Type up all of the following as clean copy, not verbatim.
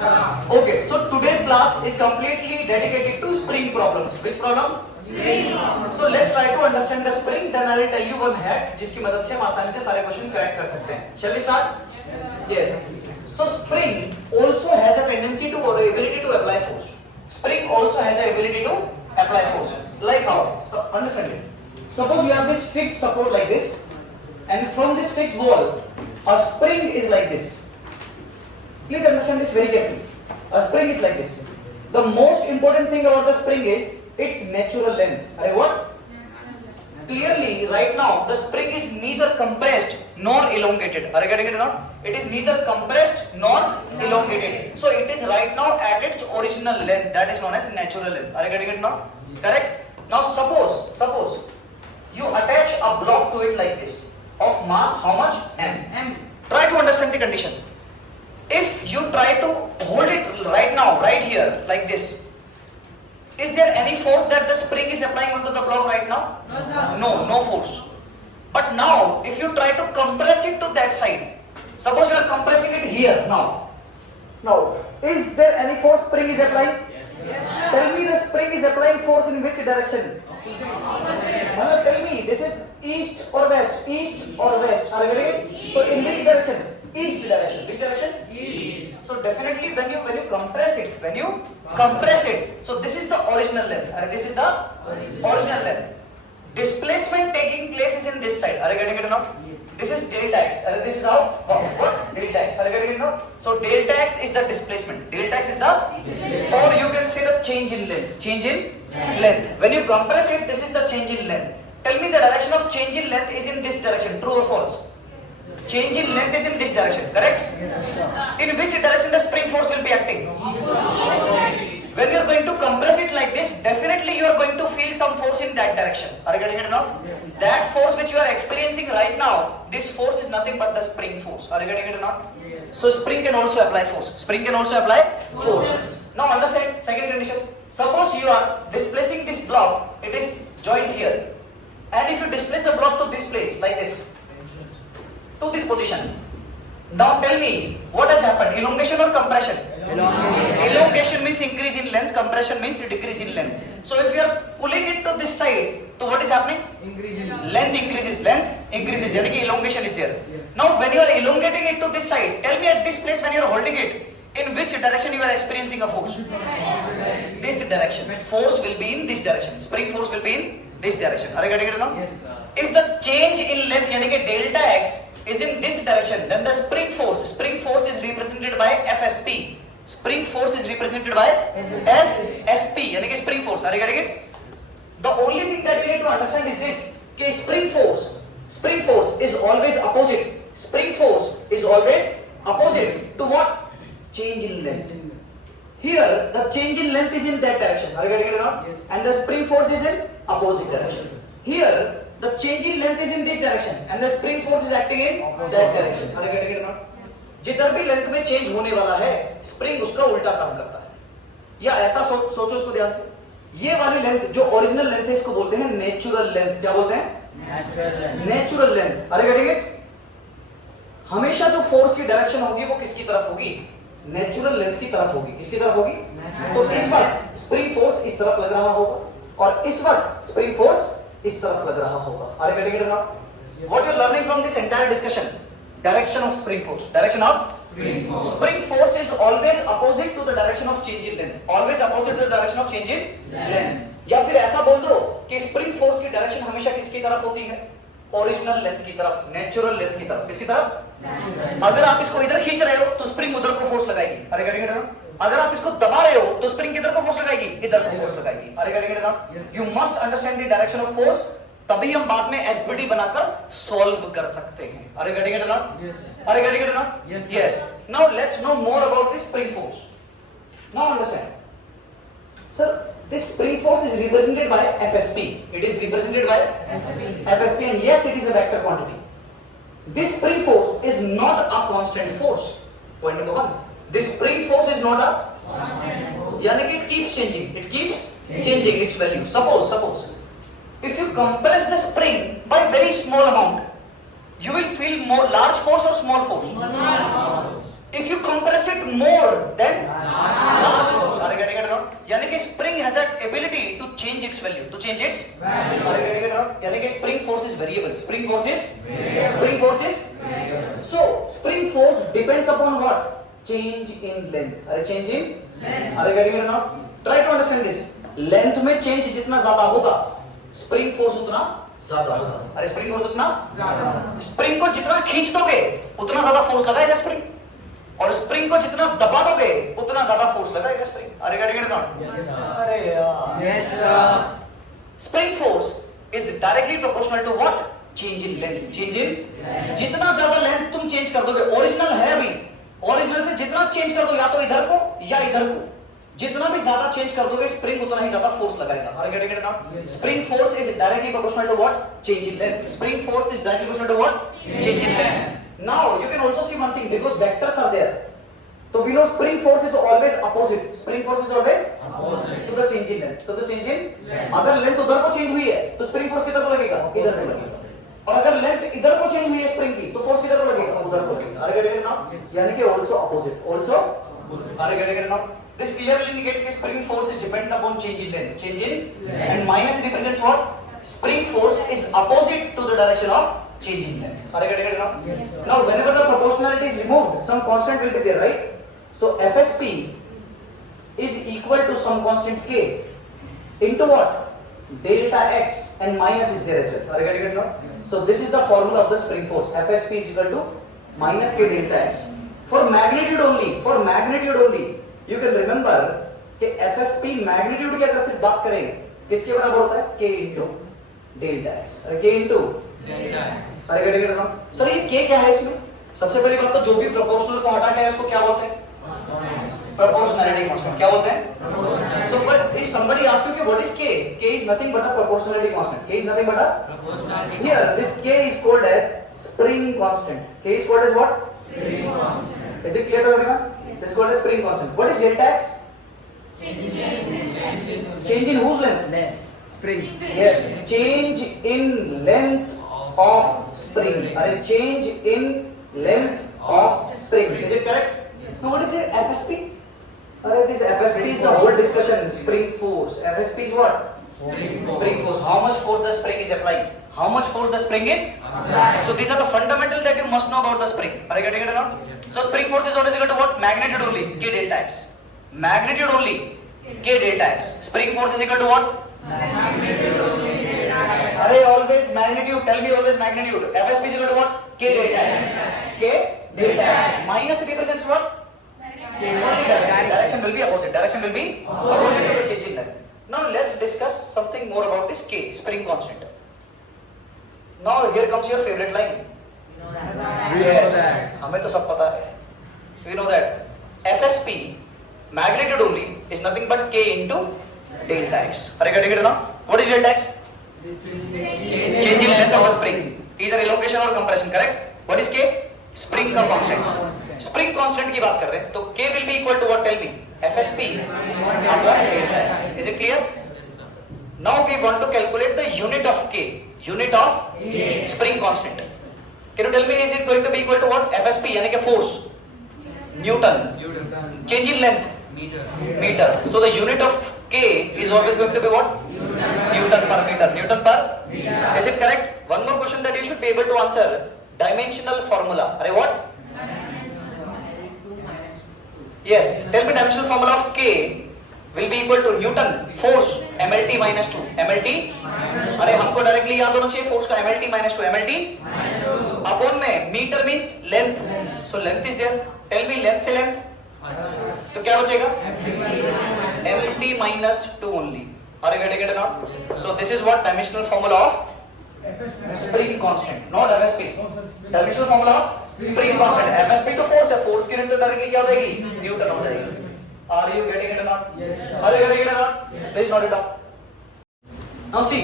Okay, so today's class is completely dedicated to spring problems. Which problem? Spring. So let's try to understand the spring. Then I will tell you one hack जिसकी मदद से हम आसानी से सारे question correct कर सकते हैं. Shall we start? Yes. So spring also has a tendency to or ability to apply force. Spring also has a ability to apply force. Like how? So understand it. Suppose you have this fixed support like this, and from this fixed wall, a spring is like this. Please understand this very carefully. A spring is like this. The most important thing about the spring is its natural length. Arey what? Clearly, right now, the spring is neither compressed nor elongated. Are you getting it or not? It is neither compressed nor elongated. So it is right now at its original length. That is known as natural length. Are you getting it now? Correct? Now suppose you attach a block to it like this. Of mass, how much? M. Try to understand the condition. If you try to hold it right now, right here, like this, is there any force that the spring is applying onto the block right now? No, sir. No force. But now, if you try to compress it to that side, suppose you are compressing it here now. Now, is there any force spring is applying? Yes, Tell me the spring is applying force in which direction? Tell me, this is east or west? East or west? Are you getting it? So in which direction? East direction. Which direction? East. So definitely when you compress it, so this is the original length. This is the original length. Displacement taking place is in this side. Are you getting it now? Yes. This is delta x. This is how? What? Delta x. Are you getting it now? So delta x is the displacement. Delta x is the, or you can say the change in length. Change in length. When you compress it, this is the change in length. Tell me the direction of change in length is in this direction. True or false? Change in length is in this direction. Correct? In which direction the spring force will be acting? When you are going to compress it like this, definitely you are going to feel some force in that direction. Are you getting it now? Yes. That force which you are experiencing right now, this force is nothing but the spring force. Are you getting it now? Yes. So spring can also apply force. Spring can also apply force. Now understand second condition. Suppose you are displacing this block, it is joined here. And if you displace the block to this place, like this, to this position. Now tell me, what has happened? Elongation or compression? Elongation means increase in length, compression means decrease in length. So if you are pulling it to this side, so what is happening? Increasing. Length increases, yani ki elongation is there. Yes. Now when you are elongating it to this side, tell me at this place when you are holding it, in which direction you are experiencing a force? This direction. Force will be in this direction. Spring force will be in this direction. Are you getting it now? Yes, sir. If the change in length, yani ki delta x, is in this direction, then the spring force is represented by FSP. Spring force is represented by FSP, yani ki spring force. Are you getting it? The only thing that you need to understand is this, कि spring force is always opposite. Spring force is always opposite to what? Change in length. Here, the change in length is in that direction. Are you getting it now? Yes. And the spring force is in opposite direction. Here, the change in length is in this direction, and the spring force is acting in that direction. Are you getting it now? जिधर भी length में change होने वाला है, spring उसका उल्टा काम करता है. या ऐसा सोचो इसको ध्यान से. ये वाली लेंथ जो ओरिजिनल लेंथ है, इसको बोलते हैं नेचुरल लेंथ. क्या बोलते हैं? Natural length. अरे गेटिंग इट? हमेशा जो फोर्स की डायरेक्शन होगी वो किसकी तरफ होगी? नेचुरल लेंथ की तरफ होगी. किसकी तरफ होगी? तो इस वक्त स्प्रिंग फोर्स इस तरफ लग रहा होगा और इस वक्त स्प्रिंग फोर्स इस तरफ लग रहा होगा. Are you getting it now? What you are learning from this entire discussion? Direction of spring force. Direction of Spring force. Spring force is always opposite to the direction of change in length. Always opposite to the direction of change in length. या फिर ऐसा बोल दो कि spring force की direction हमेशा किसकी तरफ होती है? ओरिजिनल लेंथ की तरफ, नेचुरल लेंथ की तरफ. किसकी तरफ? अगर आप इसको इधर खींच रहे हो तो स्प्रिंग उधर को फोर्स लगाएगी. अरे करेंगे ना? अगर आप इसको दबा रहे हो तो स्प्रिंग किधर को फोर्स लगाएगी? इधर को फोर्स लगाएगी. अरे करेंगे ना? You must understand the direction of force, तभी हम बाद में एफबीडी बनाकर सॉल्व कर सकते हैं. अरे गेटिंग इट नॉट? Yes. अरे getting it not? Yes, sir. Yes. Now let's know more about this spring force. Now understand. Sir, this spring force is represented by FSP. It is represented by FSP, and yes, it is a vector quantity. This spring force is not a constant force. Point number one. This spring force is not a constant force. यानी कि it keeps changing. It keeps changing its value. Suppose if you compress the spring by very small amount, you will feel more large force or small force. If if you compress it more than large force. Are you getting it not? यानी कि spring has that ability to change its value, to change its value. Are you getting it not? यानी कि spring force is variable, spring force is so spring force depends upon what? Change in length. Are change in length? Are you getting it now? Try to understand this. Length में change जितना ज्यादा होगा, spring force उतना ज्यादा होगा। अरे spring force उतना ज्यादा, spring को जितना खींच दोगे उतना ज्यादा force लगाएगा spring, और spring को जितना दबा दोगे उतना ज्यादा force लगाएगा spring। Are you getting it now? Yes sir. अरे यार। Yes sir. Spring force is directly proportional to what? Change in length. Change in, जितना ज्यादा लेंथ तुम चेंज कर दोगे, ओरिजिनल है अभी, ओरिजिनल से जितना चेंज कर दो, या तो इधर को या इधर को, जितना भी ज्यादा चेंज कर दोगे स्प्रिंग उतना ही ज्यादा फोर्स लगाएगा। Are you getting it now? Spring force is directly proportional to what? Change in length. Spring force is directly proportional to what? Change in length. Now you can also see one thing, because vectors are there, तो we know spring force is always opposite. Spring force is always opposite to the change in length. To the change in length. अगर length उधर को change हुई है तो spring force किधर को लगेगा? इधर को लगेगा। और अगर लेंथ इधर को चेंज हुई है स्प्रिंग की तो फोर्स किधर को लगेगा? उधर को लगेगा। Are you getting it now? यानी कि also opposite, also opposite। Are you getting it now? This clearly indicates that spring force is dependent upon change in length. Change in length. And minus represents what? Spring force is opposite to the direction of change in length. Are you getting it now? Yes sir. Now whenever the proportionality is removed, some constant will be there, right? So FSP is equal to some constant K into what? Delta X, and minus is there as well. Are you getting it now? So this is the formula of the spring force. FSP is equal to minus K delta X. For magnitude only, you can remember कि FSP magnitude की अगर सिर्फ बात करें किसके बराबर होता है? K into delta X. K into delta X. Are you getting it now? Sir ये K क्या है इसमें? सबसे पहली बात तो जो भी प्रोपोर्शनल को हटा के इसको क्या बोलते हैं? Proportionality constant। क्या बोलते हैं? So but if somebody asks you what is K? K is nothing but a proportionality constant. K is nothing but a proportionality constant. Here this K is called as spring constant. K is called as what? Spring constant. Is it clear to everyone? This is called as spring constant. What is delta X? Change in whose length? Spring. Yes, change in length of spring. Are change in length of spring. Is it correct? So what is the FSP? Alright, this FSP is the whole discussion. Spring force. FSP is what? Spring force. How much force the spring is applying? How much force the spring is applying? So these are the fundamentals that you must know about the spring. Are you getting it now? Yes. So spring force is always equal to what? Magnitude only. K delta X. Magnitude only. K delta X. Spring force is equal to what? Magnitude only. Array always magnitude. Tell me always magnitude. FSP is equal to what? K delta X. K delta X. Minus represents what? Direction will be opposite. Direction will be opposite to the change in length. Now let's discuss something more about this K, spring constant. Now here comes your favorite line. Yes, हमें तो सब पता है. We know that FSP, magnitude only, is nothing but K into delta X. Are you getting it now? What is delta X? Change in length of the spring, either elongation or compression. Correct? What is K? Spring का constant. Spring constant की बात कर रहे हैं तो K will be equal to what? Tell me. FSP upon delta X. Is it clear? Now we want to calculate the unit of K. Unit of spring constant. Can you tell me, is it going to be equal to what? FSP यानी कि force. Newton. Change in length. Meter. So the unit of K is always going to be what? Newton per meter. Newton per meter. Is it correct? One more question that you should be able to answer. Dimensional formula. Are what? Yes. Tell me dimensional formula of K will be equal to Newton force MLT minus 2. MLT? अरे हमको directly याद होना चाहिए force का MLT minus 2. MLT? Upon में metre means length. So length is there. Tell me length से length. तो क्या बचेगा? MLT minus 2 only. Are you getting it now? So this is what dimensional formula of spring constant, not FSP. Dimensional formula of spring constant. FSP तो force है, force की rate तो directly क्या हो जाएगी? न्यूटन हो जाएगी. Are you getting it or not? Yes sir. Are you getting it or not? Yes. This is not it up. Now see,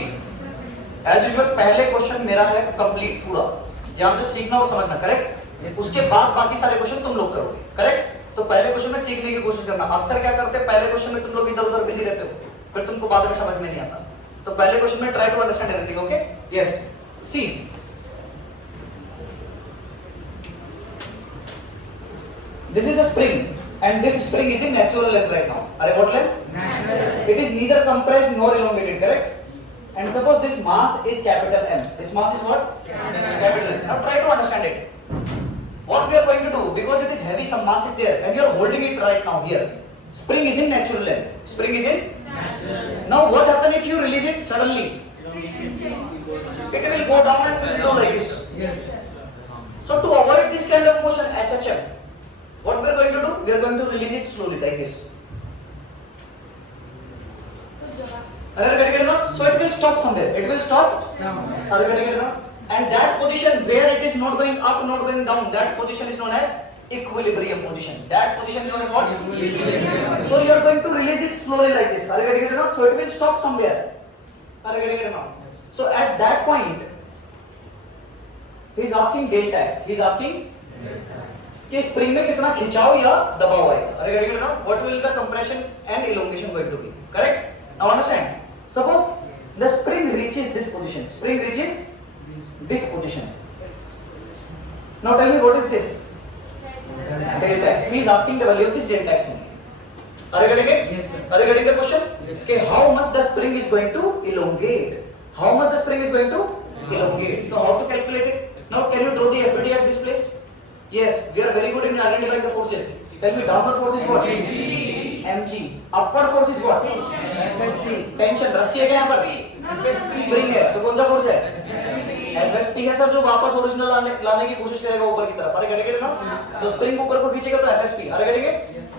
as usual पहले क्वेश्चन मेरा है कंप्लीट पूरा. यहाँ से सीखना और समझना, करेक्ट? yes. उसके बाद बाकी सारे क्वेश्चन तुम लोग करोगे, करेक्ट? तो पहले क्वेश्चन में सीखने की कोशिश करना. अक्सर क्या करते हैं, पहले क्वेश्चन में तुम लोग इधर उधर बिजी रहते हो, फिर तुमको बाद में समझ में नहीं आता. तो पहले क्वेश्चन में try to understand everything. Okay? Yes. See, This is the spring, and this spring is in natural length right now. Are what length? Natural. It is neither compressed nor elongated, correct? And suppose this mass is capital M. This mass is what? Capital M. Now try to understand it. What we are going to do, because it is heavy, some mass is there, and you are holding it right now here. Spring is in natural length. Spring is in Natural. Now what happens if you release it suddenly? It will go down and will do like this. Yes. So to avoid this kind of motion, SHM, what we are going to do? We are going to release it slowly like this. Are you getting it now? So it will stop somewhere. It will stop. Somewhere. Are you getting it now? And that position where it is not going up, not going down, that position is known as equilibrium position. That position is known as what? Equilibrium. So you are going to release it slowly like this. Are you getting it now? So it will stop somewhere. Are you getting it now? So at that point, he is asking delta x. He is asking कि spring में कितना खिंचाव या दबाव आएगा. Are you getting it now? What will the compression and elongation going to be? Correct? Now understand. Suppose the spring reaches this position. Spring reaches this position. Now tell me what is this? Delta x. He is asking the value of this delta x. Are you getting it? Yes, sir. Are you getting the question? Yes. Okay, how much the spring is going to elongate? How much the spring is going to elongate? So how to calculate it? Now can you draw the FBD at this place? Yes, we are very good in identifying the forces. Tell me downward force is what? MG. mg. Upward force is what? FSP. Tension. रस्सी है क्या यहाँ पर? Spring है. तो कौन सा force है? FSP है सर, जो वापस ओरिजिनल लाने की कोशिश करेगा ऊपर की तरफ. अरे करेंगे ना? जो स्प्रिंग ऊपर को खींचेगा तो FSP. अरे करेंगे?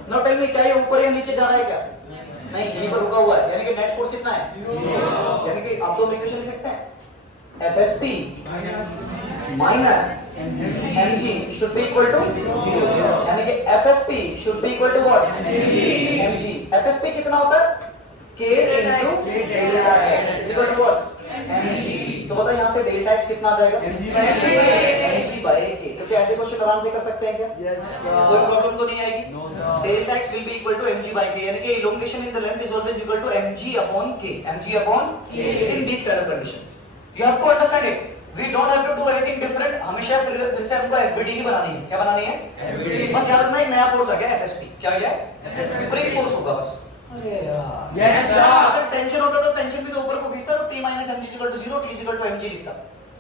नाउ टेल मी क्या ये ऊपर या नीचे जा रहा है क्या? नहीं, यहीं पर रुका हुआ है. यानी कि नेट फोर्स कितना है? 0. यानी कि आप दो इक्वेशन लिख सकते हैं. FSP minus mg should be equal to 0. यानी कि FSP should be equal to what? mg. FSP कितना होता है? K into delta x is equal to what? mg. तो बता यहाँ से डेल्टा x कितना आ जाएगा? mg by k. तो क्या ऐसे क्वेश्चन आराम से कर सकते हैं क्या? Yes, कोई प्रॉब्लम तो नहीं आएगी? No, sir. Delta x will be equal to mg by k. यानी कि elongation in the length is always equal to mg upon k. mg upon k in this kind of condition. You have to understand it. We don't have to do anything different. हमेशा फिर से हमको FBD ही बनानी है. क्या बनानी है? FBD. बस याद रखना एक नया फोर्स आ गया FSP. क्या आ गया? FSP. स्प्रिंग फोर्स होगा बस. अरे यार. Yes, sir. अगर टेंशन होता तो टेंशन भी तो ऊपर को खींचता तो T minus mg equal to 0, T equal to mg लिखता.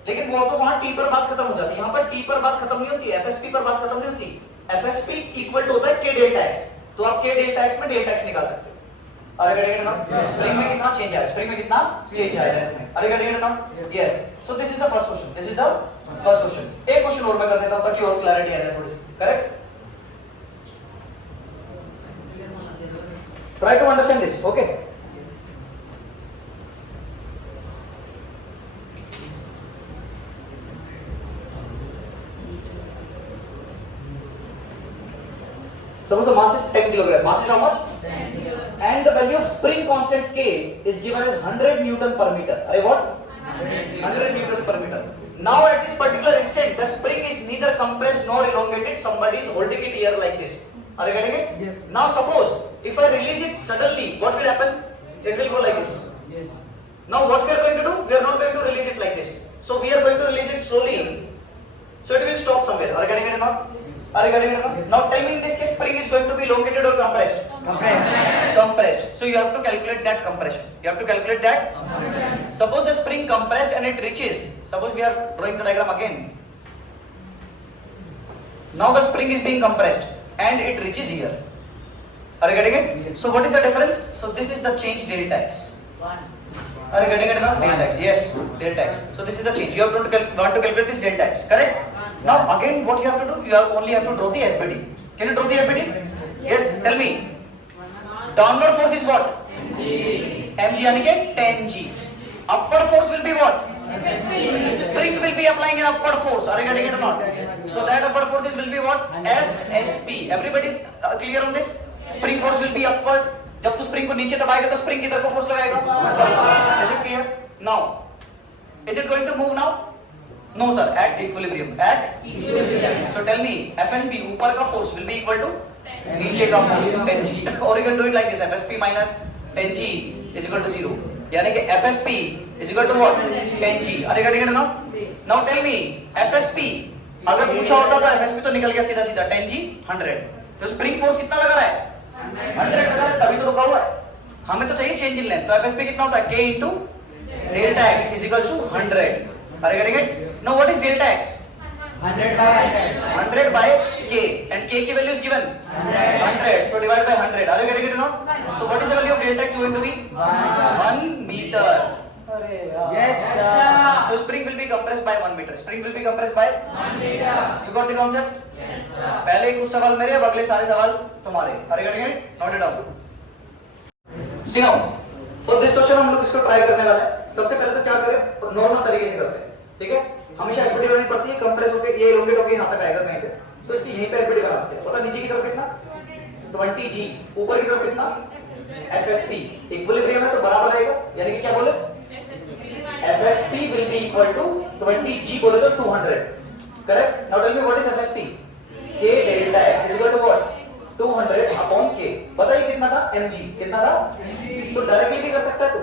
लेकिन वो तो वहाँ T पर बात खत्म हो जाती. यहाँ पर T पर बात खत्म नहीं होती. FSP पर बात खत्म नहीं होती. FSP equal to होता है K delta x. तो आप K delta x में delta x निकाल सकते हो. अरे करेंगे ना? स्प्रिंग में कितना चेंज आया? स्प्रिंग में कितना चेंज आया लेंथ में? अरे करेंगे ना? Yes. So this is the first question. This is the first question. एक क्वेश्चन और मैं कर देता हूं ताकि और क्लैरिटी आ जाए थोड़ी सी. Correct? Try to understand this. Okay? Suppose the mass is 10 kilogram. Mass is how much? 10 kg. And the value of spring constant K is given as 100 Newton per meter. Are what? 100 Newton per meter. Now at this particular instant, the spring is neither compressed nor elongated. Somebody is holding it here like this. Are you getting it? Yes. Now suppose if I release it suddenly, what will happen? It will go like this. Yes. Now what we are going to do? We are not going to release it like this. So we are going to release it slowly. So it will stop somewhere. Are you getting it or not? Are you getting it or not? Yes. Now tell me in this case spring is going to be elongated or compressed? Compressed. Compressed. So you have to calculate that compression. You have to calculate that. Suppose the spring compressed and it reaches. Suppose we are drawing the diagram again. Now the spring is being compressed and it reaches here. Are you getting it? Yes. So what is the difference? So this is the change delta x. Are you getting it now? Delta x. Yes, delta x. So this is the change. You have to want to calculate this delta x. Correct? Now again, what you have to do? You only have to draw the FBD. Can you draw the FBD? Yes. Tell me. Downward force is what? mg यानी कि 10g. Upward force will be what? Spring will be applying an upward force. Are you getting it or not? So that upward forces will be what? FSP. Everybody is clear on this? Spring force will be upward. जब तू spring को नीचे दबाएगा तो spring किधर को force लगाएगा? Is it clear? Now, is it going to move now? No sir, at equilibrium. At equilibrium. So tell me, FSP ऊपर का force will be equal to नीचे का force 10g. Or you can do it like this: FSP minus 10g is equal to 0. यानी कि FSP is equal to what? 10g. Are you getting it now? Now tell me, FSP अगर पूछा होता तो FSP तो निकल गया सीधा सीधा 10g 100. तो स्प्रिंग फोर्स कितना लगा रहा है? 100 लगा रहा है, तभी तो रुका हुआ है। हमें तो चाहिए चेंज इन लेंथ, तो एफएसपी कितना होता है? K into delta x is equals to 100. Are you getting it? Now what is delta x? 100 by 100. 100 by k, and k की value is given 100. So divide by 100. Are you getting it or not? So what is the value of delta x going to be? 1 meter. अरे यार. Yes, sir. So spring will be compressed by 1 meter. Spring will be compressed by 1 meter. You got the concept? Yes, sir. पहले कुछ सवाल मेरे, अब अगले सारे सवाल तुम्हारे. Are you getting it? Note it down. See now. For this question हम लोग इसको ट्राई करने वाले हैं. सबसे पहले तो क्या करें? नॉर्मल तरीके से करते हैं. ठीक है? हमेशा एफबीटी बनानी पड़ती है, कंप्रेस होके ये एलोंगेट होके यहां तक आएगा कहीं पे. तो इसकी यहीं पे एफबीटी बनाते हैं. पता नीचे की तरफ कितना? 20g. ऊपर की तरफ कितना? एफएसपी. इक्विलिब्रियम है तो बराबर रहेगा. यानी कि क्या बोले? FSP will be equal to 20g बोले तो 200. Correct? Now tell me what is FSP? k delta x is equal to what? 200 upon k. बताइए कितना था? mg. कितना था? तो डायरेक्टली भी कर सकता है तो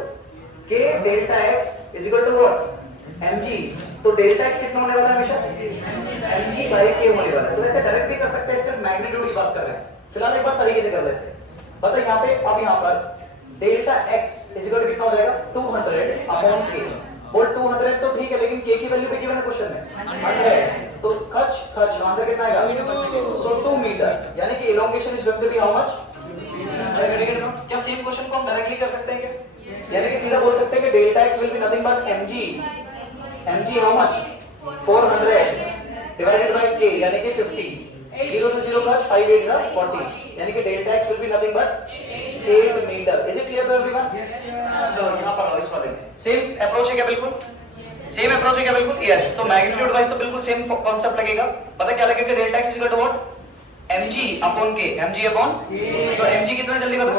k delta x is equal to what? mg. तो डेल्टा x कितना होने वाला है हमेशा? mg बाय k होने वाला है. तो ऐसे डायरेक्ट भी कर सकते हैं, सिर्फ मैग्नीट्यूड की बात कर रहे हैं. फिलहाल एक बार तरीके से कर लेते हैं. बताइए यहां पे, अब यहां पर delta x is equal to कितना हो जाएगा? 200 अपॉन k. बोल 200 तो ठीक है, लेकिन k की वैल्यू पे गिवन है क्वेश्चन में 100. तो खच आंसर कितना आएगा? So 2 metre. यानी कि elongation is going to be how much? क्या सेम क्वेश्चन को हम डायरेक्टली कर सकते हैं क्या? यानी कि सीधा बोल सकते हैं कि delta x will be nothing but mg how much? 400 divided by k, यानी कि 50. 0 से 0 का 5 8 जा 40. यानी कि delta x will be nothing but 8 metre. Is it clear to everyone? चलो यहां पर आओ इस वाले में. सेम अप्रोच है क्या? बिल्कुल सेम अप्रोच है क्या? बिल्कुल यस. तो मैग्नीट्यूड वाइज तो बिल्कुल सेम कांसेप्ट लगेगा. पता क्या लगेगा? Delta x is equal to what? mg upon k. mg upon तो mg कितना जल्दी बता?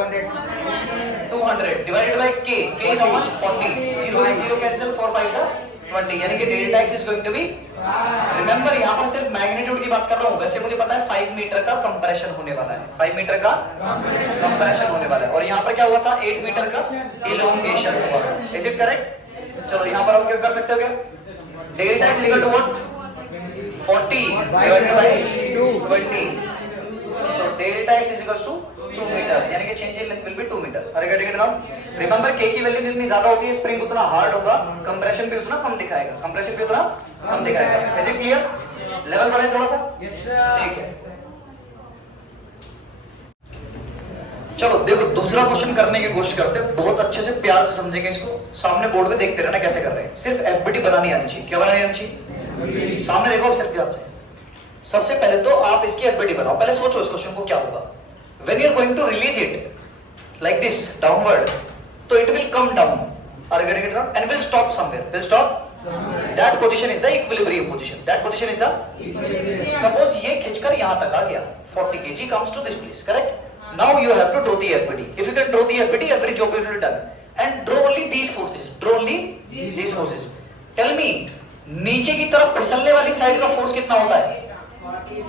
200 divided by k. k is how much? 40. 0 से 0 कैंसिल, 4 5 जा 20. यानी कि delta x is going to be, remember यहां पर सिर्फ मैग्नीट्यूड की बात कर रहा हूं. वैसे मुझे पता है 5 मीटर का कंप्रेशन होने वाला है. 5 मीटर का कंप्रेशन होने वाला है. और यहां पर क्या हुआ था? 8 मीटर का एलोंगेशन हुआ. Is it correct? चलो यहां पर हम क्या कर सकते हो? क्या delta x equal to what? 40 divided by 20. So delta x is equals to 2 metre. यानी कि change in length will be 2 metre. अरे get it now? Remember k की वैल्यू जितनी ज्यादा होती है, स्प्रिंग उतना हार्ड होगा, कंप्रेशन भी उतना कम दिखाएगा. कंप्रेशन भी उतना कम दिखाएगा. Is it clear? लेवल बढ़े थोड़ा सा? Yes, sir. ठीक है. चलो देखो, दूसरा क्वेश्चन करने की कोशिश करते हैं. बहुत अच्छे से प्यार से समझेंगे इसको. सामने बोर्ड पे देखते रहना कैसे कर रहे हैं. सिर्फ एफबीटी बनानी आनी चाहिए. क्या बनानी आनी चाहिए? सामने देखो, अब सिर्फ ध्यान से. सबसे पहले तो आप इसकी एफबीटी बनाओ. पहले सोचो इस क्वेश्चन को क्या होगा. When you are going to release it like this downward, so it will come down. Are you getting it wrong? And will stop somewhere. Will stop. That position is the equilibrium position. That position is the Equilibrium. Suppose ये खींचकर यहाँ तक आ गया. 40 kg comes to this place. Correct? Now you have to draw the FBT. If you can draw the FBT, every job will be done. And draw only these forces. Draw only these forces. Tell me, नीचे की तरफ फिसलने वाली side का force कितना होता है?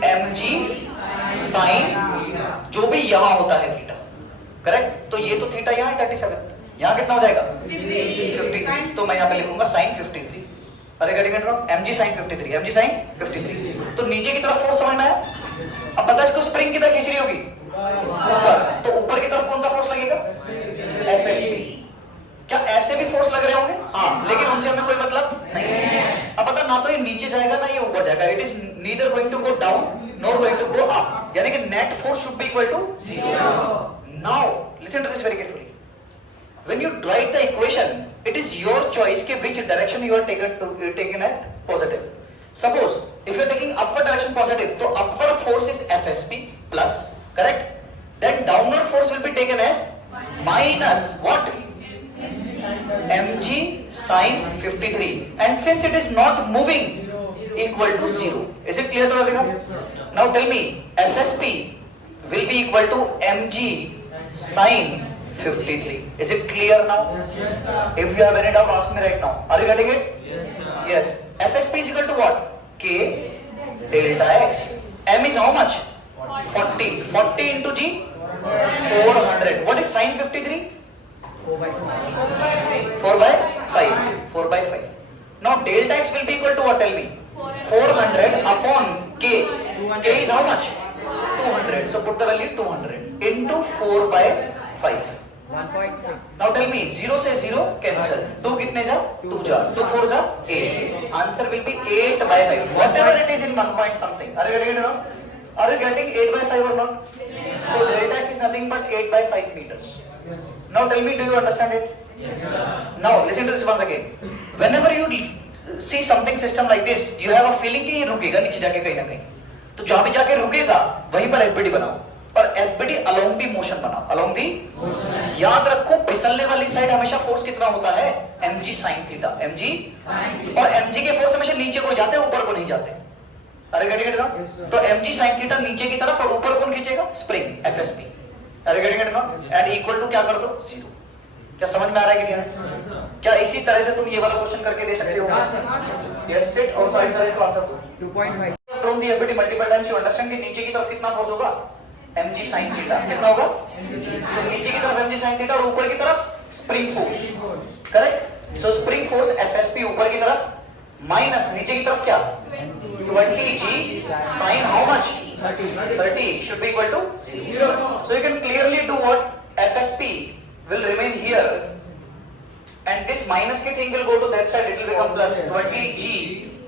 mg sin, जो भी यहाँ होता है थीटा. करेक्ट? तो ये तो थीटा यहाँ है 37. यहाँ कितना हो जाएगा? 53. तो मैं यहाँ पे लिखूंगा sin 53. अरे क्या लिख रहा हूँ? mg sin 53. mg sin 53. तो नीचे की तरफ फोर्स समझना है. अब पता है इसको स्प्रिंग की तरफ खींच रही होगी ऊपर, तो ऊपर की तरफ कौन सा फोर्स लगेगा? एफएसपी. क्या ऐसे भी फोर्स लग रहे होंगे? हाँ, लेकिन उनसे हमें कोई मतलब नहीं. अब पता ना तो ये नीचे जाएगा ना ये ऊपर जाएगा. It is neither going to go down nor going to go up. यानी कि net force should be equal to 0. Now listen to this very carefully. When you write the equation, it is your choice कि which direction you are taken at positive. Suppose if you are taking upward direction positive, तो upward force is FSP plus, correct? Then downward force will be taken as minus what? mg sin 53. And since it is not moving, equal to 0. Is it clear to everyone? Now tell me, FSP will be equal to mg sin 53. Is it clear now? Yes, sir. If you have any doubt, ask me right now. Are you getting it? Yes, sir. Yes. FSP is equal to what? K delta x. M is how much? 40. 40 into G? 400. What is sin 53? 4 by 5. 4 by 5. 4 by 5. Now delta x will be equal to what? Tell me. 400 upon K. K is how much? 200. So put the value 200 into 4 by 5. 1.6. Now tell me 0 से 0 cancel. 2 कितने जा? 2 जा. 2 4 जा 8. Answer will be 8 by 5. Whatever it is in 1 point something. Are you getting it now? Are you getting 8 by 5 or not? So delta x is nothing but 8 by 5 meters. Now tell me, do you understand it? Yes, sir. Now listen to this once again. Whenever you see something system like this, you have a feeling कि ये रुकेगा नीचे जाके कहीं ना कहीं. तो जहाँ भी जाके रुकेगा वहीं पर FBD बनाओ और FBD along the motion बनाओ. Along the याद रखो फिसलने वाली साइड हमेशा फोर्स कितना होता है? mg sin theta. mg और mg के फोर्स हमेशा नीचे को जाते हैं, ऊपर को नहीं जाते. अरे गेटिंग इट ना? तो mg sin थीटा नीचे की तरफ और ऊपर कौन खींचेगा? Spring FSP. अरे गेटिंग इट ना? एंड इक्वल टू क्या कर दो? 0. क्या समझ में आ रहा है कि नहीं? क्या इसी तरह से तुम ये वाला क्वेश्चन करके दे सकते हो? यस सिट और साइड साइड का आंसर दो. 2.5. From the ability multiple times you understand कि नीचे की तरफ कितना फोर्स होगा? mg sin theta. कितना होगा? तो नीचे की तरफ mg sin थीटा और ऊपर की तरफ स्प्रिंग फोर्स. करेक्ट? सो स्प्रिंग फोर्स FSP ऊपर की तरफ माइनस नीचे की तरफ क्या? 20g sin how much? 30 should be equal to 0. So you can clearly do what FSP will remain here and this minus के thing will go to that side, it will become plus 20g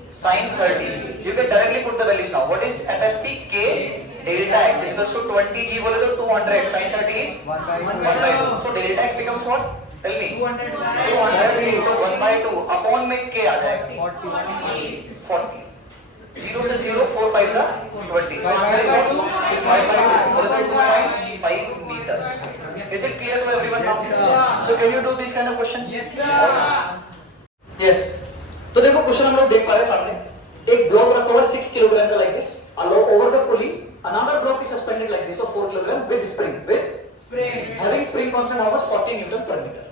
sin 30. You can directly put the values now. What is FSP? K delta x is equals to 20g बोले तो 200 sin 30 is 1 by 2. So delta x becomes what? Tell me. 200 into 1 by 2 upon में k आ जाएगा 40. 0 से 0 4 5 are 20. So answer is what? 5 by 2 बोले तो 2.5 meters. Is it clear to everyone now? So can you do these kind of questions? Yes, sir. Yes. तो देखो question हम लोग देख पा रहे हैं सामने. एक ब्लॉक रखा हुआ 6 किलोग्राम का like this. Over the pulley, another block is suspended like this of 4 kilogram with spring. Having spring constant how much? 40 Newton per meter.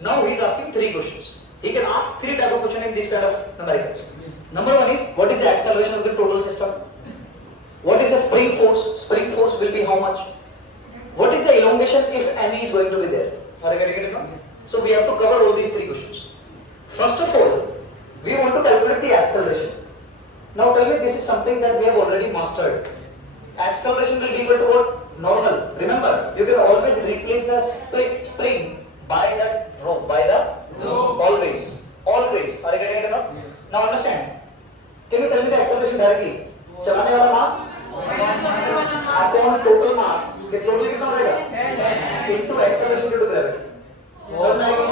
Now he is asking 3 questions. He can ask 3 type of question in these kind of numericals. Number 1 is what is the acceleration of the total system? What is the spring force? Spring force will be how much? What is the elongation if any is going to be there? Are you getting it now? So we have to cover all these 3 questions. First of all, we want to calculate the acceleration. Now tell me, this is something that we have already mastered. Acceleration will be equal to what? Normal. Remember, you can always replace the spring by the rope, by the rope. Always. Always. Are you getting it now? Now understand. Can you tell me the acceleration directly? चलाने वाला mass upon total mass. ये total कितना रहेगा? Into acceleration due to gravity. समझ में आएगा?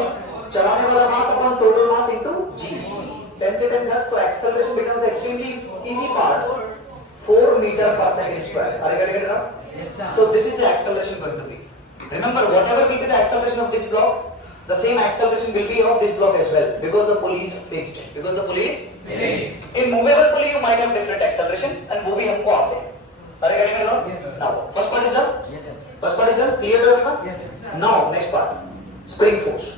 चलाने वाला mass upon total mass into g. 10 से 10 hertz. तो acceleration becomes extremely easy part. 4 meter per second square. Are you getting it now? Yes, sir. So this is the acceleration going to be. Remember, whatever will be the acceleration of this block, the same acceleration will be of this block as well, because the pulley is fixed. Because the pulley is fixed. In movable pulley, you might have different acceleration, and वो भी हमको आते हैं. Are you getting it now? Yes, sir. Now, first part is done. Yes, sir. First part is done. Clear to everyone? Yes. Now, next part. Spring force.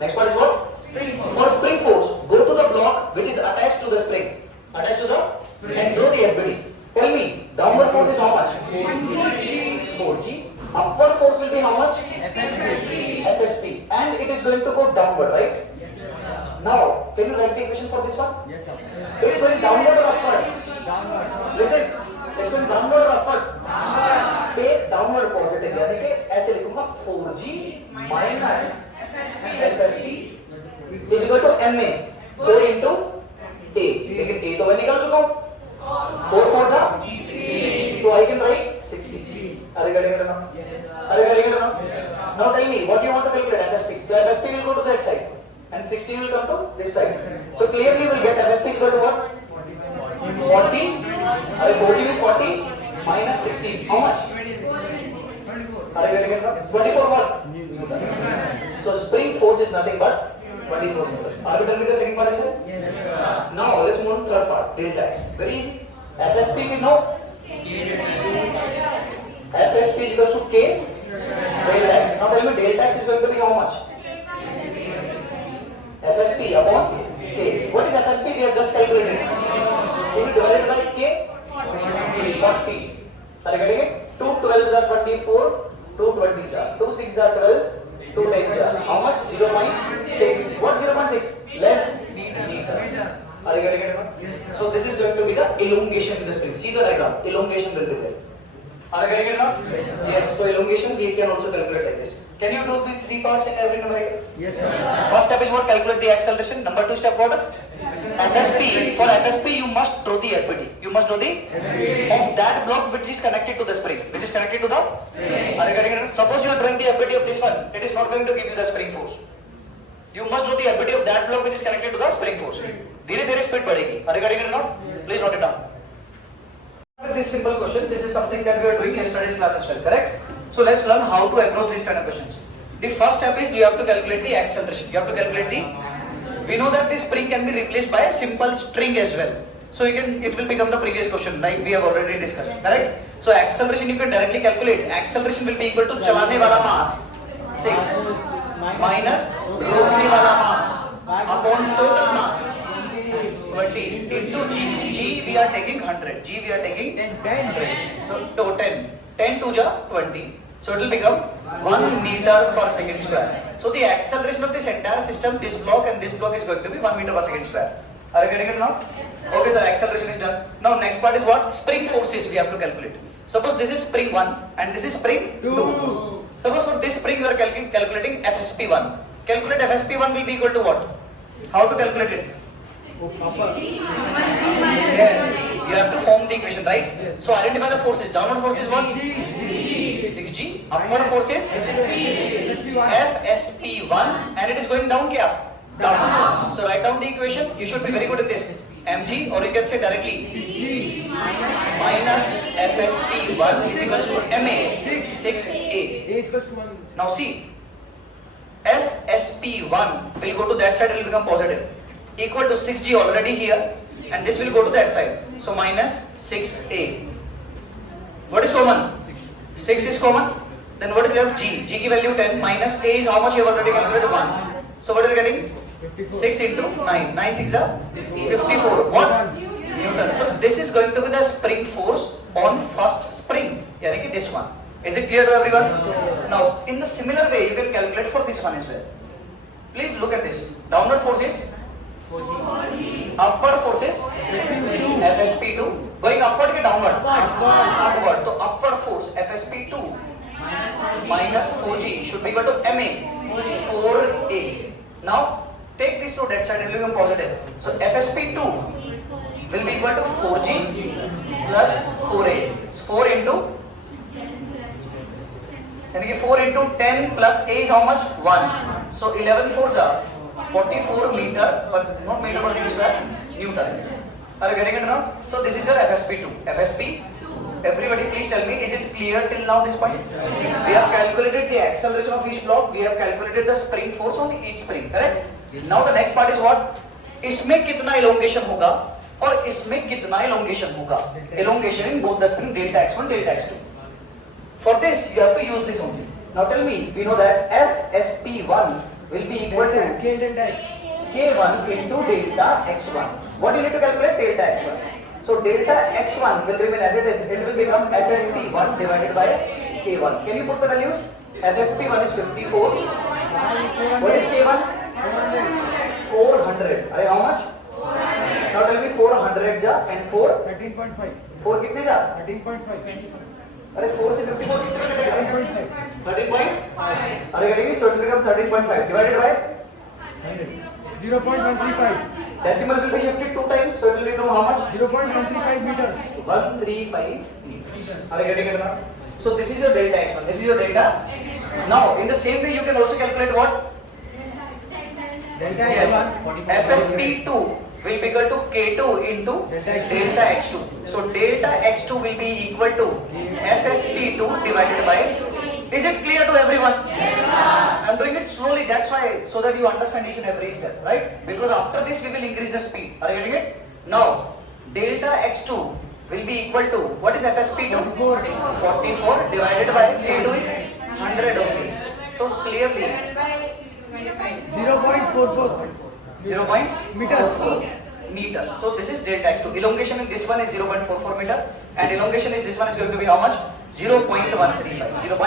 Next part is what? Spring force. For spring force, go to the block which is attached to the spring. Attached to the Spring. and draw the FBD. Tell me, downward force is how much? 4G. 4G. Upward force will be how much? FSP. FSP. And it is going to go downward, right? Yes, sir. Now, can you write the equation for this one? Yes, sir. It is going downward or upward? Downward. Listen, it's going downward or upward? Downward. Take downward positive. यानी कि ऐसे लिखूंगा 4G minus FSP is equal to MA. 4 into A. लेकिन A तो मैं निकाल चुका हूँ. 4 4 सा 16. So I can write 16. Are you getting it now? Yes, sir. Are you getting it now? Yes, sir. Now tell me, what do you want to calculate? FSP. The FSP will go to that side, and 16 will come to this side. So clearly, we will get FSP is equal to what? 40. 40 is 40 minus 16. How much? 24. Are you getting it now? 24 what? So spring force is nothing but 24 newton. Are we done with the second part as well? Yes, sir. Now let's move on to third part. Delta x. Very easy. FSP we know. FSP is equal to K delta x. Now tell me delta x is going to be how much? FSP upon K. What is FSP? We have just calculated. Can you divide it by K? 40. Are you getting it? 2 12s are 24, 2 20s are 2 6s are 12, 2 10s are how much? 0.6. What 0.6? Length meters. Are you getting it? Yes, sir. So this is going to be the elongation in the spring. See the diagram. Elongation will be there. Are you getting it now? Yes. So elongation we can also calculate like this. Can you do these three parts in every numerator? Yes, sir. First step is what? Calculate the acceleration. Number two step what is? FSP. For FSP you must draw the FPT. You must draw the of that block which is connected to the spring. Which is connected to the spring. Are you getting it? Suppose you are drawing the FPT of this one. It is not going to give you the spring force. You must draw the FPT of that block which is connected to the spring force. धीरे धीरे speed बढ़ेगी. Are you getting it now? Please note it down. This simple question. This is something that we are doing yesterday's class as well. Correct? So let's learn how to approach these kind of questions. The first step is you have to calculate the acceleration. You have to calculate the. We know that this spring can be replaced by a simple string as well. So it will become the previous question like we have already discussed. Correct? So acceleration you can directly calculate. Acceleration will be equal to चलाने वाला mass 6 minus रोकने वाला mass upon total mass 20 into g. G we are taking 100. G we are taking 10. So to 10 to ja 20. So it will become 1 meter per second square. So the acceleration of this entire system, this block and this block is going to be 1 meter per second square. Are you getting it now? Okay, sir. Acceleration is done. Now next part is what? Spring forces we have to calculate. Suppose this is spring 1 and this is spring 2. Suppose for this spring you are calculating FSP1. Calculate FSP1 will be equal to what? How to calculate it? Yes, you have to form the equation, right? Yes. So identify the forces. Downward force is what? 6G. Upward force is FSP1 and it is going down kya? Down. So write down the equation. You should be very good at this. Mg or you can say directly minus FSP1 is equals to MA 6A. Now see, FSP1 will go to that side, it will become positive. Equal to 6G already here and this will go to that side. So minus 6A. What is common? 6 is common. Then what is left? G. G ki value 10 minus A is how much you have already calculated? 1. So what are you getting? 6 into 9. 9 6 are 54. What? Newton. So this is going to be the spring force on first spring. Yani ki this one. Is it clear to everyone? Now in the similar way you can calculate for this one as well. Please look at this. Downward force is 4G. Upward force is FSP2. Going upward ke downward? Upward. So upward force FSP2 minus 4G should be equal to MA 4A. Now take this to that side and it will become positive. So FSP2 will be equal to 4G plus 4A. So 4 into 10 plus A is how much? 1. So 11 4s are 44 meter, but not meter per second square, Newton. Are you getting it now? So this is your FSP2. FSP. Everybody please tell me, is it clear till now this point? We have calculated the acceleration of each block. We have calculated the spring force on each spring. Correct? Now the next part is what? इसमें कितना elongation होगा और इसमें कितना elongation होगा? Elongation in both the spring delta x1, delta x2. For this you have to use this only. Now tell me, we know that FSP1 will be equal to K1 into delta x1. What do you need to calculate? Delta x1. So delta x1 will remain as it is. It will become FSP1 divided by K1. Can you put the values? FSP1 is 54. What is K1? 400. Are how much? 400. Now tell me 400 ja and 4? 13.5. 4 कितने जा? 13.5. अरे 4 से 54 कितने कटेगा? 13.5. Are you getting it? So it will become 13.5 divided by 0.135. decimal will be shifted 2 times. So it will become how much? 0.135 meters. 135 meters. Are you getting it now? So this is your delta x1. This is your delta. Now in the same way you can also calculate what? Delta Yes. x1. FSP2 will be equal to K2 into delta x2. So delta x2 will be equal to FSP2 divided by. Is it clear to everyone? Yes, sir. I'm doing it slowly. That's why, so that you understand each and every step, right? Because after this we will increase the speed. Are you getting it? Now delta x2 will be equal to what is FSP2? 44 divided by K2 is 100 only. So clearly 0.44. 0. meters. So this is delta x2. Elongation in this one is 0.44 meter and elongation is this one is going to be how much? 0.135. 0.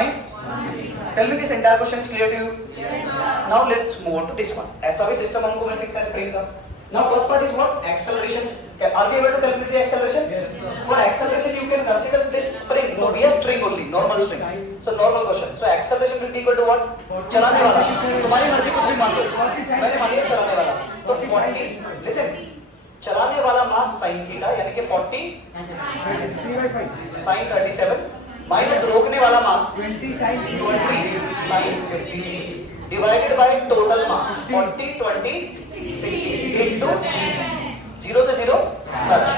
Tell me this entire question is clear to you? Yes, sir. Now let's move on to this one. ऐसा भी system हमको मिल सकता है spring का. Now first part is what? Acceleration. Are we able to calculate the acceleration? Yes, sir. For acceleration you can consider this spring to be a string only, normal string. So normal question. So acceleration will be equal to what? चलाने वाला. तुम्हारी मर्जी कुछ भी मान लो. मैंने मान लिया चलाने वाला. तो 40. Listen. चलाने वाला मास sin थीटा यानी कि 40 sin 37 माइनस रोकने वाला मास 20 sin sin 53 divided by total mass 40 20 60 into g. 0 से 0 touch.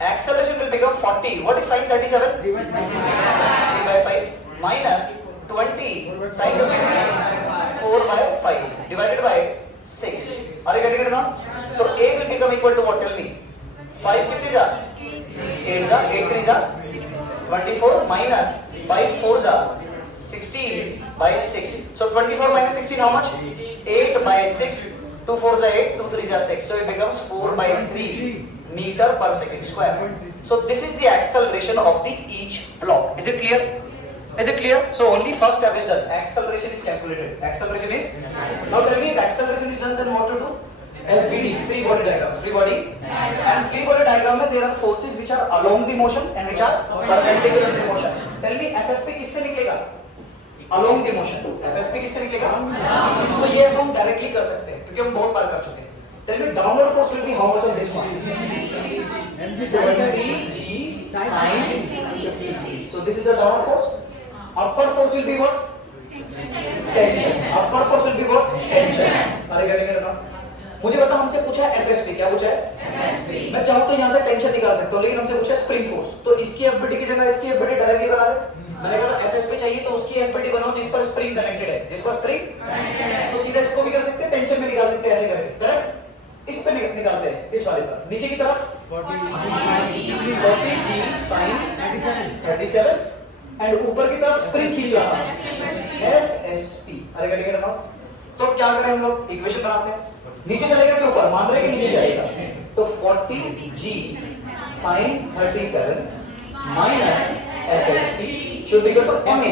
Acceleration will become 40. What is sin 37? 3 by 5 minus 20 sin 4 by 5 divided by 6. Are you getting it now? So A will become equal to what? Tell me. 5 कितने जा? 8 जा, 8 3 जा 24 minus 5 4 जा 16 by 6. So 24 minus 16 how much? 8 by 6. 2 4 जा 8, 2 3 जा 6. So it becomes 4 by 3 meter per second square. So this is the acceleration of the each block. Is it clear? Is it clear? So only first step is done. Acceleration is calculated. Acceleration is. Now tell me if acceleration is done, then what to do? FBD, free body diagram. Free body. And free body diagram में there are forces which are along the motion and which are perpendicular to the motion. Tell me FSP किससे निकलेगा? Along the motion. FSP किससे निकलेगा? तो ये हम directly कर सकते हैं क्योंकि हम बहुत बार कर चुके हैं. Tell me downward force will be how much on this one? 20 g sin 50. So this is the downward force. Upward force will be what? Tension. Upward force will be what? Tension. अरे getting it now? मुझे बता हमसे पूछा है FSP. क्या पूछा है? FSP. मैं चाहूँ तो यहाँ से टेंशन निकाल सकता हूँ लेकिन हमसे पूछा है स्प्रिंग फोर्स. तो इसकी FBD की जगह इसकी FBD डायरेक्टली बना ले. मैंने कहा FSP चाहिए तो उसकी FBD बनाओ जिस पर स्प्रिंग कनेक्टेड है. जिस पर स्प्रिंग तो सीधा इसको भी कर सकते हैं टेंशन में निकाल सकते हैं ऐसे करके. करेक्ट? इस पे निकालते हैं इस वाले पर. नीचे की तरफ 40 g sin 37 एंड ऊपर की तरफ स्प्रिंग खींच रहा है FSP. अरे करेंगे ना. तो क्या करें हम लोग? इक्वेशन बनाते हैं. नीचे चलेगा कि ऊपर? मान रहे कि नीचे जाएगा. तो 40 g sin 37 minus FSP should be equal to MA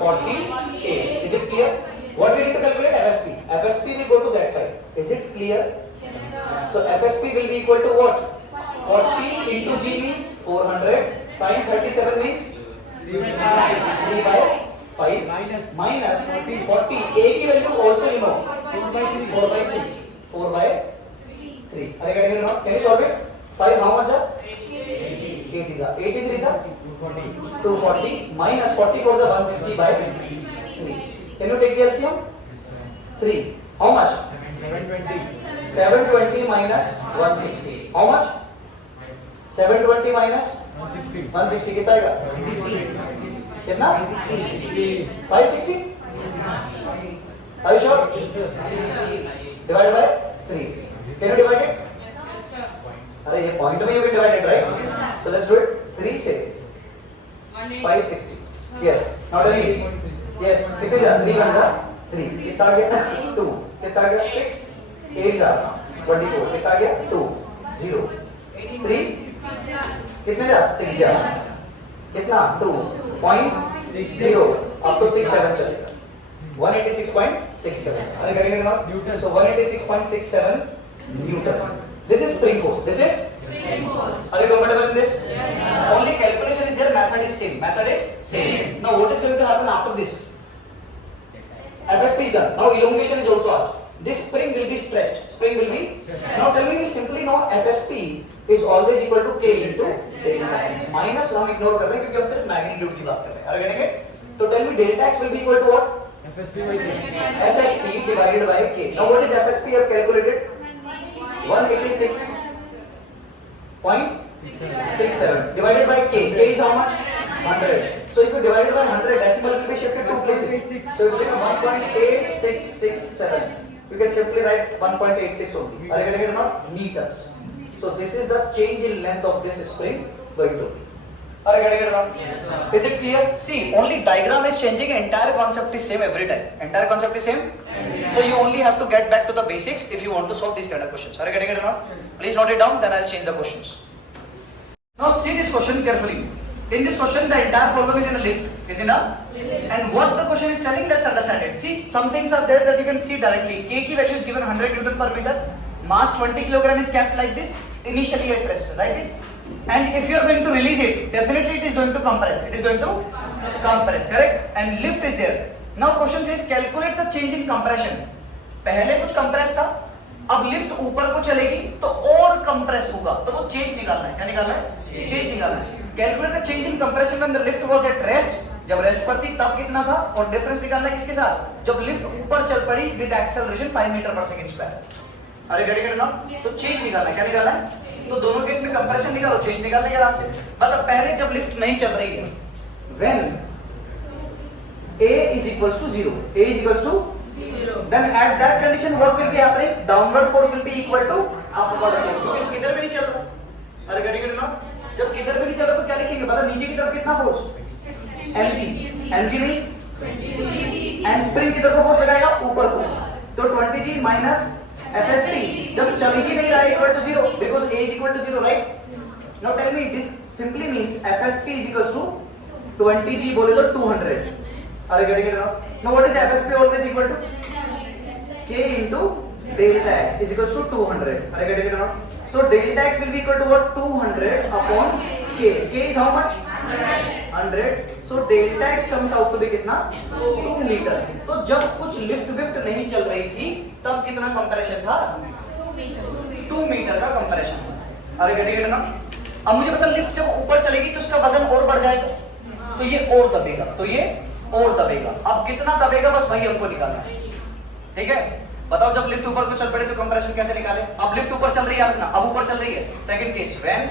40A. Is it clear? What we need to calculate? FSP. FSP will go to that side. Is it clear? So FSP will be equal to what? 40 into g means 400 sin 37 means 3 by 5 minus 40. A की value also you know 4 by 3. 4 by 3. Are you getting it now? Can you solve it? 5 how much? 8 is 83 is 240 minus 44 is 160 by 3. Can you take the LCM? 3. How much? 720 minus 160. How much? 720 minus 160 कितना आएगा? कितना? 560? Are you sure? Divided by 3. Can you divide it? अरे ये point में you can divide it, right? So let's do it. 3 से 560. Yes. Now tell me. Yes. कितने जा? 3 1 जा 3. कितना आ गया? 2. कितना आ गया? 6. 8 जा 24. कितना आ गया? 2. 0. 3. कितने जा? 6 जा. कितना? 2.0. अब तो 6 7 चलेगा. 186.67. अरे करेंगे ना? Newton. So 186.67 Newton. This is spring force. This is spring force. Are you comfortable in this? Yes. Only calculation is there. Method is same. Method is same. Now what is going to happen after this? FSP is done. Now elongation is also asked. This spring will be stretched. Spring will be. Now tell me simply now FSP is always equal to K into delta x. Minus हम ignore कर रहे हैं क्योंकि हम सिर्फ magnitude की बात कर रहे हैं. Are you getting it? तो tell me delta x will be equal to what? FSP by K. FSP divided by K. Now what is FSP? You have calculated 186.67 divided by K. K is how much? 100. So if you divide it by 100, decimal will be shifted two places. So it will become 1.8667. You can simply write 1.86 only. Are you getting it or not? Meters. So this is the change in length of this spring going to be. Are you getting it or not? Yes, sir. Is it clear? See, only diagram is changing. Entire concept is same every time. Entire concept is same. So you only have to get back to the basics if you want to solve these kind of questions. Are you getting it or not? Please note it down. Then I'll change the questions. Now see this question carefully. In this question, the entire problem is in a lift. Is in a lift. And what the question is telling, let's understand it. See, some things are there that you can see directly. K की value is given 100 Newton per meter. Mass 20 kilogram is kept like this. Initially at rest, like this. and if you are going to release it, definitely it is going to compress. It is going to compress, correct? And lift is there. Now question says calculate the change in compression. पहले कुछ compress था, अब lift ऊपर को चलेगी तो और compress होगा, तो वो चेंज निकालना है. क्या निकालना है? चेंज निकालना है. Calculate the change in compression when the lift was at rest. जब रेस्ट पर थी तब कितना था, और डिफरेंस निकालना है किसके साथ? जब लिफ्ट ऊपर चल पड़ी विद एक्सेलरेशन 5 मीटर पर सेकंड स्क्वायर. अरे गेट ना, तो चेंज निकालना है. क्या निकालना है? तो दोनों केस में कंप्रेशन निकालो, चेंज निकालना है आराम से. मतलब पहले जब लिफ्ट नहीं चल रही है, when A is equals to 0, A is equals to 0, then at that condition what will be happening? Downward force will be equal to upward force. तो किधर भी नहीं चल रहा. अरे गेट ना, जब किधर भी नहीं चल रहा तो क्या लिखेंगे? पता नीचे की तरफ कितना force? mg. mg means and spring किधर को फोर्स लगाएगा? ऊपर को. तो 20g minus fsp जब चल ही नहीं रहा है equal to 0 because A is equal to 0, right? Now tell me, this simply means fsp is equals to 20g बोले तो 200. Are you getting it now? Now what is FSP always equal to? K into delta x is equals to 200. Are you getting it now? So delta x will be equal to what? 200 upon K. K is how much? 100. So delta x comes out to be कितना? 2 metre. तो जब कुछ lift विफ्ट नहीं चल रही थी तब कितना कंप्रेशन था? 2 मीटर का कंप्रेशन था. Are you getting it now? अब मुझे पता लिफ्ट जब ऊपर चलेगी तो उसका वजन और बढ़ जाएगा, तो ये और दबेगा, तो ये और दबेगा. अब कितना दबेगा बस वही हमको निकालना है. ठीक है, बताओ जब लिफ्ट ऊपर को चल पड़े तो कंप्रेशन कैसे निकाले? अब लिफ्ट ऊपर चल रही है, अपना अब ऊपर चल रही है. Second case, when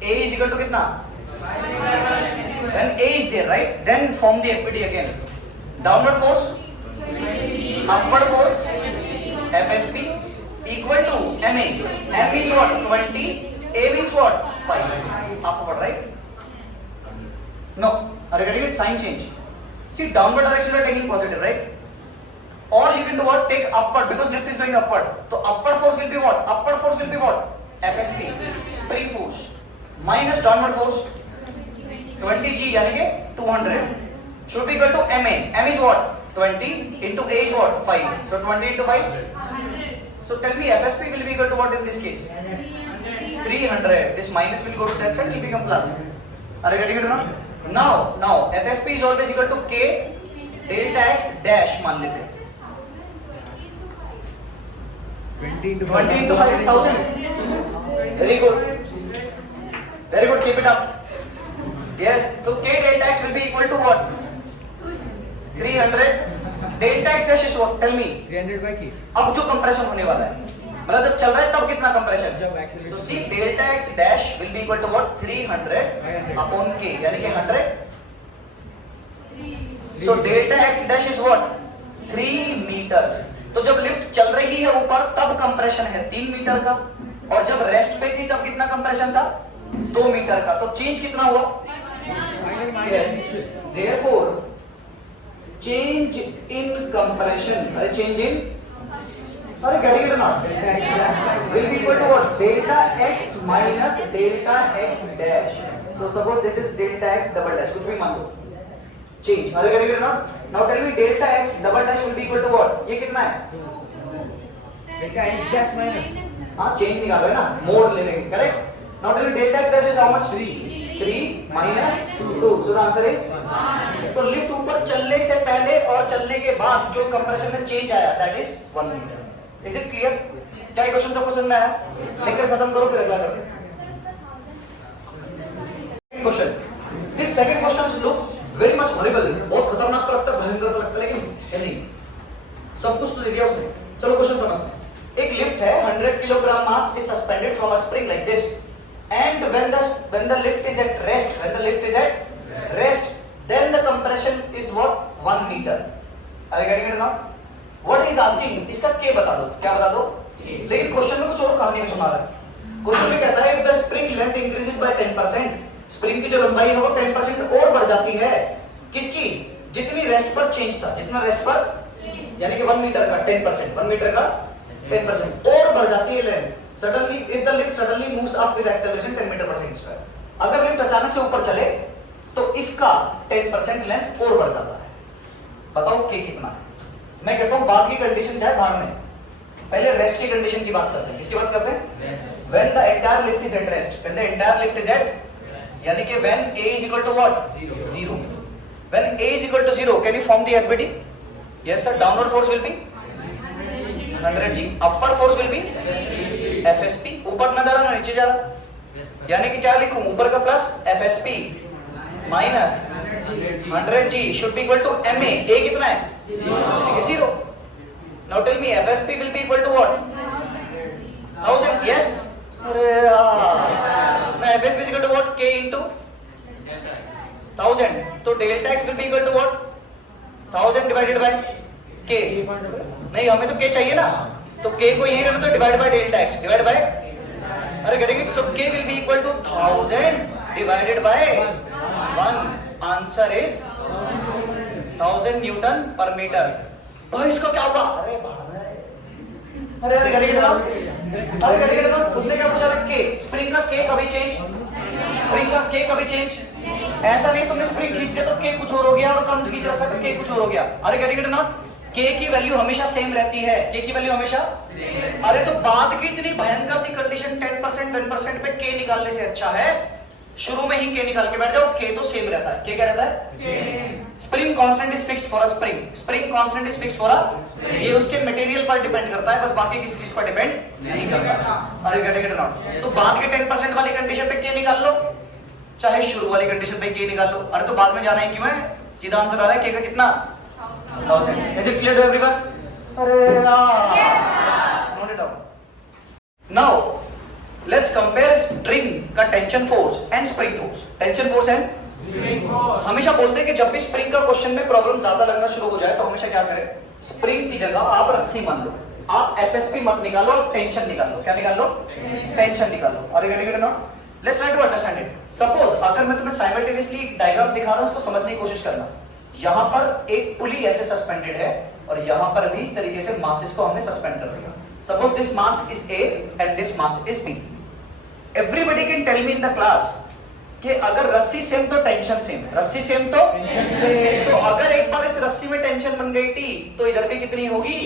A is equal to कितना? When A is there, right? Then form the FPD again. Downward force, upward force, FSP equal to MA. M is what? 20. A means what? 5. Upward, right? No. Are you getting it? Sign change. See, downward direction we are taking positive, right? Or you can do what? Take upward because lift is going upward. So upward force will be what? Upward force will be what? FSP, spring force, minus downward force 20g यानी कि 200 should be equal to MA. M is what? 20 into A is what? 5. So 20 into 5. So tell me FSP will be equal to what in this case? 300. This minus will go to that side, will become plus. Are you getting it now? Now FSP is always equal to K delta x dash मान लेते हैं. 20 into 5 is 1000. Very good. Very good. Keep it up. Yes. So K delta x will be equal to what? 300. Delta x dash is what? Tell me. 300 by K. अब जो compression होने वाला है, मतलब जब चल रहा है तब कितना कंप्रेशन? जब एक्सेलरेशन. तो see delta x dash will be equal to what? 300 upon k यानी कि 100. So delta x dash is what? 3 metres. तो जब लिफ्ट चल रही है ऊपर तब कंप्रेशन है 3 मीटर का, और जब रेस्ट पे थी तब कितना कंप्रेशन था? 2 मीटर का. तो चेंज कितना हुआ? Yes. Therefore change in compression, अरे चेंज इन, अरे getting it or not? Will be equal to what? Delta x minus delta x dash. So suppose this is delta x double dash, कुछ भी मान लो. Change. Are you getting it or not? Now tell me delta x double dash will be equal to what? ये कितना है? Delta x dash minus. हाँ, change निकालो है ना? मोड ले लेंगे, correct? Now tell me delta x dash is how much? 3 minus 2. So the answer is 1. तो लिफ्ट ऊपर चलने से पहले और चलने के बाद जो कंप्रेशन में चेंज आया, that is 1 metre. Is it clear? क्या ये क्वेश्चन सबको समझ में आया? लेकर खत्म करो फिर अगला करो. Question. This second question look very much horrible. बहुत खतरनाक सा लगता है, भयंकर सा लगता है, लेकिन नहीं. सब कुछ तो दे दिया उसने. चलो क्वेश्चन समझते हैं. एक लिफ्ट है, 100 kilogram mass is suspended from a spring like this, and when the lift is at rest, then the compression is what? 1 meter. Are you getting it now? What is asking? इसका K बता दो. क्या बता दो? लेकिन question में कुछ और कहानी में सुना रहा है. क्वेश्चन में कहता है if the spring length increases by 10%, spring की जो लंबाई है वो 10% और बढ़ जाती है. किसकी? जितनी रेस्ट पर चेंज था, जितना रेस्ट पर, यानी कि 1 मीटर का 10%, 1 मीटर का 10% और बढ़ जाती है length. Suddenly, if the lift suddenly moves up with acceleration 10 metre पर सेकंड स्क्वायर. अगर लिफ्ट अचानक से ऊपर चले तो इसका 10% लेंथ और बढ़ जाता है. बताओ K कितना है? मैं कहता हूं बाद की कंडीशन जाए भाड़ में, पहले रेस्ट की कंडीशन की बात करते हैं. किसकी बात करते हैं? Rest. When the entire lift is at rest, when the entire lift is at, यानी कि when A is equal to what? 0. When A is equal to 0, can you form the FBD? Yes sir. Downward force will be 100 G. Upward force will be FSP. ऊपर ना जा रहा ना नीचे जा रहा, यानी कि क्या लिखूं? ऊपर का plus FSP minus 100 G should be equal to MA. A कितना है? 0. Now tell me FSP will be equal to what? 1000. Yes. अरे यार, मैं FSP is equal to what? K into 1000. तो delta X will be equal to what? 1000 divided by K. नहीं, हमें तो K चाहिए ना, तो K को यहीं रहना, तो divide by delta X divide by, अरे करेंगे, सो K will be equal to 1000 divided by 1. Answer is 1000 Newton पर मीटर. भाई इसको क्या होगा? अरे करेंगे ना, अरे करेंगे ना. उसने क्या पूछा था? K. स्प्रिंग का K कभी चेंज, स्प्रिंग का K कभी चेंज? ऐसा नहीं तुमने स्प्रिंग खींच दिया तो K कुछ और हो गया, और कम खींच रखा तो K कुछ और हो गया. अरे करेंगे ना, K की वैल्यू हमेशा सेम रहती है. K की वैल्यू हमेशा सेम. अरे तो बाद की इतनी भयंकर सी कंडीशन 10% 10% पे K निकालने से अच्छा है शुरू में ही K निकाल के बैठ जाओ. K तो सेम रहता है. K क्या रहता है? Same. Spring constant is fixed for a spring. Spring constant is fixed for a, ये उसके मटेरियल पर डिपेंड करता है, बस बाकी किसी चीज पर डिपेंड नहीं करता. अरे गेट इट नॉट. तो बाद के 10% वाली कंडीशन पे K निकाल लो, चाहे शुरू वाली कंडीशन पे K निकाल लो. अरे तो बाद में जाना है क्यों है? सीधा आंसर आ रहा है K का कितना? 1000. Is it clear to everyone? अरे यार, note it down. Now let's compare string का tension force and spring force. Tension force and spring force. हमेशा बोलते हैं कि जब भी स्प्रिंग का क्वेश्चन में प्रॉब्लम ज्यादा लगना शुरू हो जाए तो हमेशा क्या करें? स्प्रिंग की जगह आप रस्सी मान लो, आप FSP मत निकालो, और टेंशन निकाल लो. क्या निकाल लो? टेंशन निकाल लो. अरे get it not. Let's try to understand it. Suppose अगर मैं तुम्हें साइमल्टेनियसली डायग्राम दिखा रहा हूं, उसको समझने की कोशिश करना. यहां पर एक पुली ऐसे सस्पेंडेड है, और यहां पर भी इस तरीके से मासेस को हमने सस्पेंड कर दिया. Suppose this mass is A and this mass is B. Everybody can tell me in the class कि अगर रस्सी सेम तो टेंशन सेम, रस्सी सेम तो तो अगर एक बार इस रस्सी में टेंशन बन गई T, तो इधर भी कितनी होगी?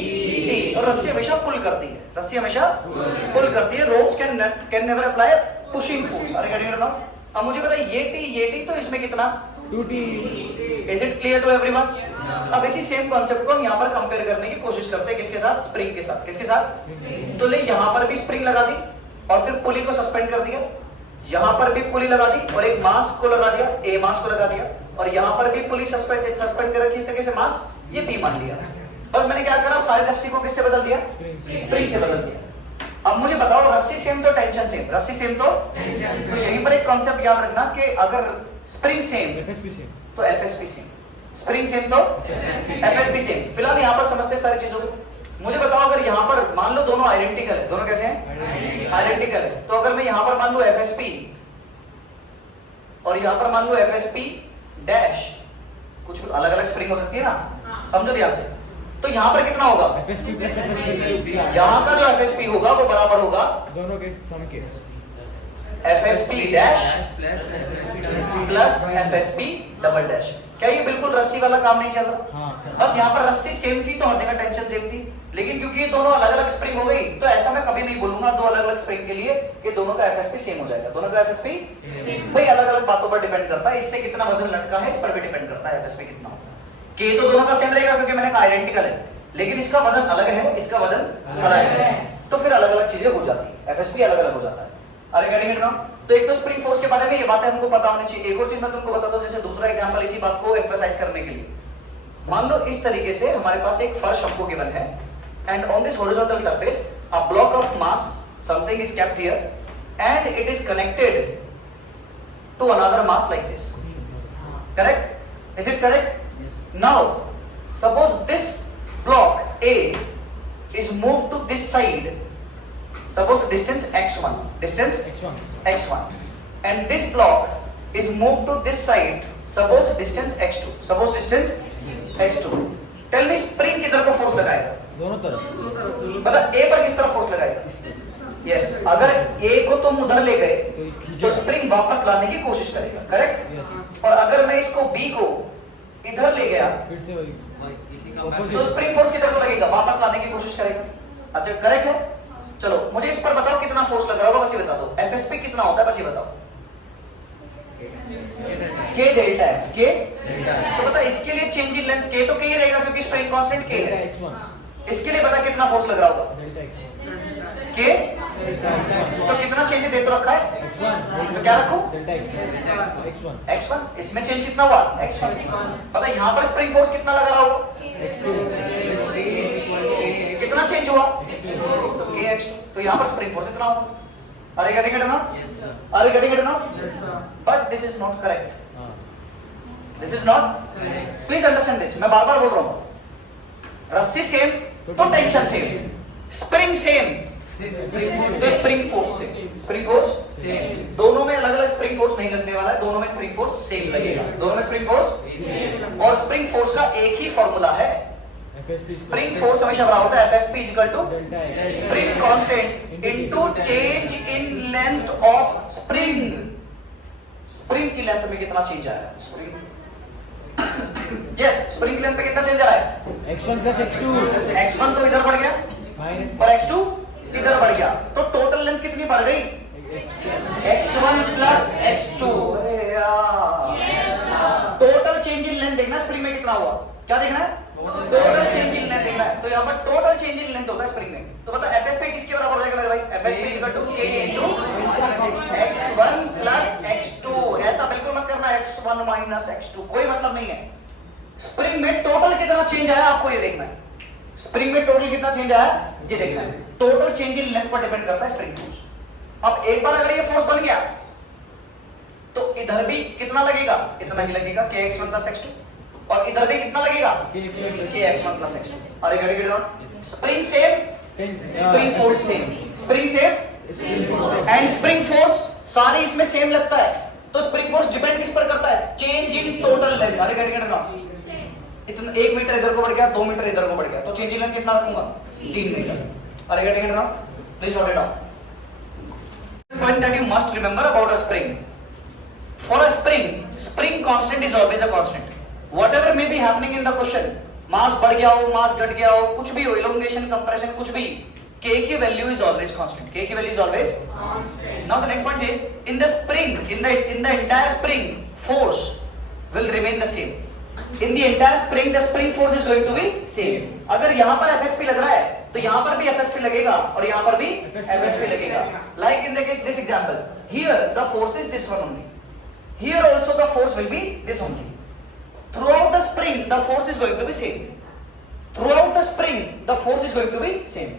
T. और रस्सी हमेशा पुल करती है, रस्सी हमेशा पुल करती है. Ropes can never apply pushing force. अरे गेट इट नॉट. अब मुझे बताइए ये T तो इसमें कितना? 2T. Is it clear to everyone? अब इसी सेम कॉन्सेप्ट को हम यहाँ पर कंपेयर करने की कोशिश करते हैं. किसके साथ? स्प्रिंग के साथ. किसके साथ? तो ले यहाँ पर भी स्प्रिंग लगा दी, और फिर पुली को सस्पेंड कर दिया. यहाँ पर भी पुली लगा दी, और एक मास को लगा दिया, A मास को लगा दिया, और यहाँ पर भी पुली सस्पेंड कर रखी इस तरीके से मास, ये B मान लिया. बस मैंने क्या करा? सारी रस्सी को किससे बदल दिया? स्प्रिंग से बदल दिया. अब मुझे बताओ, रस्सी सेम तो टेंशन सेम, रस्सी सेम तो यहीं पर एक कॉन्सेप्ट याद रखना कि अगर स्प्रिंग सेम तो FSP सेम, स्प्रिंग सेम तो FSP सेम. फिलहाल यहाँ पर समझते हैं सारी चीजों को. मुझे बताओ, अगर यहाँ पर मान लो दोनों आइडेंटिकल है, दोनों कैसे हैं? आइडेंटिकल है. तो अगर मैं यहाँ पर मान लूं FSP, और यहाँ पर मान लूं FSP डैश, कुछ अलग अलग स्प्रिंग हो सकती है ना, समझो ध्यान से. तो यहाँ पर कितना होगा? FSP plus FSP. यहाँ का जो FSP होगा वो बराबर होगा दोनों के सम के. FSP dash plus FSP double dash. क्या ये बिल्कुल रस्सी वाला काम नहीं चल रहा? हाँ, बस यहाँ पर रस्सी सेम थी तो हर जगह टेंशन सेम थी, लेकिन क्योंकि ये दोनों अलग अलग स्प्रिंग हो गई, तो ऐसा मैं कभी नहीं बोलूंगा दो अलग अलग स्प्रिंग के लिए कि दोनों का FSP सेम हो जाएगा. दोनों का FSP भाई अलग अलग बातों पर डिपेंड करता है. इससे कितना वजन लटका है इस पर भी डिपेंड करता है FSP कितना होगा. K तो दोनों का सेम रहेगा क्योंकि मैंने कहा आइडेंटिकल है, लेकिन इसका वजन अलग है, इसका वजन अलग है, तो फिर अलग अलग चीजें हो जाती है. FSP अलग अलग हो जाता है. अरे गेटिंग इट नाउ? तो एक तो स्प्रिंग फोर्स के बारे में ये बातें हमको पता होनी चाहिए. एक और चीज मैं तुमको बताता हूं, जैसे दूसरा एग्जांपल इसी बात को एम्फसाइज करने के लिए. मान लो इस तरीके से हमारे पास एक फर्श हमको गिवन है, and on this horizontal surface a block of mass something is kept here, and it is connected to another mass like this. Correct? Is it correct? Now suppose this block A is moved to this side. Suppose distance x1, distance x1, and this block is moved to this side. Suppose distance x2. Suppose distance x2. Tell me spring किधर को force लगाएगा? दोनों तरफ. मतलब A पर किस तरफ force लगाएगा? Yes. अगर A को तुम उधर ले गए तो स्प्रिंग वापस लाने की कोशिश करेगा. करेक्ट? और अगर मैं इसको B को इधर ले गया फिर से वही तो स्प्रिंग फोर्स किधर को लगेगा? वापस लाने की कोशिश करेगा. अच्छा करेक्ट है? चलो मुझे इस पर बताओ कितना फोर्स लग रहा होगा, बस ये बता दो। एफएसपी कितना होता है, बस ये बताओ। के डेल्टा एक्स, के तो पता इसके लिए चेंज इन लेंथ के तो के ही रहेगा क्योंकि स्प्रिंग कांस्टेंट के है। इसके लिए पता कितना फोर्स लग रहा होगा के, तो कितना चेंज दे तो रखा है, तो क्या रखूं x1। इसमें चेंज कितना हुआ x1। पता यहाँ पर स्प्रिंग फोर्स कितना लग रहा होगा, कितना चेंज हुआ kx, तो यहाँ पर स्प्रिंग फोर्स इतना होगा। Are you getting it now? Yes, sir. Are you getting it now? Yes, sir. But this is not correct. This is not Correct. Please understand this. मैं बार बार बोल रहा हूँ, रस्सी सेम तो टेंशन सेम, स्प्रिंग सेम तो spring force same, spring force Same. दोनों में अलग अलग स्प्रिंग फोर्स नहीं लगने वाला है, दोनों में स्प्रिंग फोर्स सेम लगेगा, दोनों में स्प्रिंग फोर्स। और स्प्रिंग फोर्स का एक ही फॉर्मूला है, स्प्रिंग फोर्स हमेशा बराबर होता है FSP is equal to spring constant into change in length of spring. Spring की लेंथ में कितना चेंज आया, स्प्रिंग यस स्प्रिंग की लेंथ में कितना चेंज आ रहा है, x1 plus x2 x1 तो इधर बढ़ गया minus और x2 इधर बढ़ गया, तो टोटल लेंथ कितनी बढ़ गई, x1 प्लस x2। अरे यार टोटल चेंज इन लेंथ देखना स्प्रिंग में कितना हुआ, क्या देखना है, टोटल चेंज इन लेंथ देखना है। तो यहाँ पर टोटल चेंज इन लेंथ होता है स्प्रिंग में, तो बता एफएसपी किसके बराबर हो जाएगा मेरे भाई, एफएसपी इज इक्वल टू के इनटू x1 प्लस x2। ऐसा बिल्कुल मत करना x1 माइनस x2, कोई मतलब नहीं है। स्प्रिंग में टोटल कितना चेंज आया आपको ये देखना है, स्प्रिंग में टोटल कितना चेंज आया ये देखना है। टोटल चेंज इन लेंथ पर डिपेंड करता है स्प्रिंग फोर्स। अब एक बार अगर ये फोर्स बन गया तो इधर भी कितना लगेगा, इतना ही लगेगा kx1 प्लस x2, और इधर भी कितना लगेगा kx1 प्लस x2। अरे गड़ी गड़ी spring same, spring force same, spring same and spring force सारी इसमें सेम लगता है, तो स्प्रिंग फोर्स डिपेंड किस पर करता है, चेंज इन टोटल लेंथ। अरे गड़ी गड़ी इतना 1 मीटर इधर को बढ़ गया, 2 मीटर इधर को बढ़ गया, तो चेंज इन लेंथ कितना रखूंगा 3 मीटर। अरे गड़ी गड़ी please note it down. Point that you must remember about a spring. For a spring, spring constant is always a constant. Whatever may be happening in the question, mass बढ़ गया हो, mass घट गया हो, कुछ भी हो, elongation, compression, कुछ भी, k की value is always constant. K की value is always constant. Now the next point is, in the spring, in the entire spring, force will remain the same. In the entire spring, the spring force is going to be same. अगर यहाँ पर FSP लग रहा है, तो यहाँ पर भी FSP लगेगा और यहाँ पर भी FSP लगेगा. Like in the case this example, here the force is this one only. Here also the force will be this only. Throughout the spring, the force is going to be same. Throughout the spring, the force is going to be same.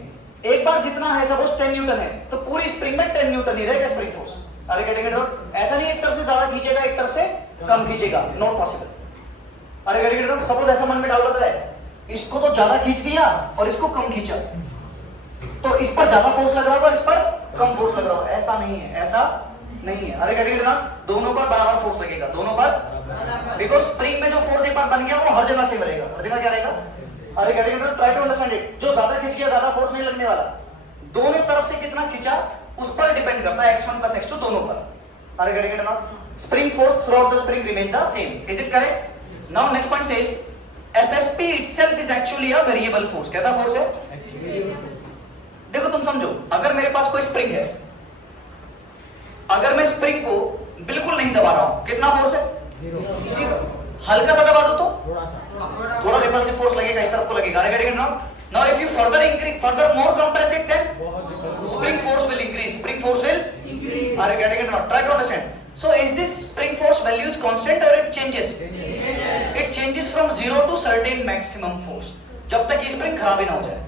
एक बार जितना है suppose 10 Newton है, तो पूरी spring में 10 Newton ही रहेगा spring force. अरे getting it? ऐसा नहीं एक तरफ से ज्यादा खींचेगा, एक तरफ से कम खींचेगा, नॉट पॉसिबल. अरे गेटिंग इट? सपोज ऐसा मन में डाउट होता है, इसको तो ज्यादा खींच दिया और इसको कम खींचा, तो इस पर ज्यादा फोर्स लग रहा होगा, इस पर कम फोर्स लग रहा होगा. ऐसा नहीं है, ऐसा नहीं है. अरे गेटिंग इट? दोनों पर बराबर फोर्स लगेगा, दोनों पर, बिकॉज स्प्रिंग में जो फोर्स एक बार बन गया वो हर जगह से मिलेगा. हर जगह क्या रहेगा? अरे गेटिंग इट? Try to understand it. जो ज्यादा खींच गया ज्यादा फोर्स नहीं लगने वाला, दोनों तरफ से कितना खींचा उस पर डिपेंड करता है, x1 plus x2 दोनों पर. अरे getting it? Spring force through out the spring remains the same. Is it correct? Now next point says FSP itself is actually a variable force. कैसा फोर्स है? देखो तुम समझो, अगर मेरे पास कोई स्प्रिंग है, अगर मैं स्प्रिंग को बिल्कुल नहीं दबा रहा हूं, कितना फोर्स है? 0. हल्का सा दबा दो तो थोड़ा रिपल्सिव फोर्स लगेगा, इस तरफ को लगेगा. Now if you further more compress it, then spring force will increase. Spring force will increase. Are you getting it now? Try to understand. So is this spring force value is constant or it changes? It changes from 0 to certain maximum force. जब तक ये spring खराब ही ना हो जाए.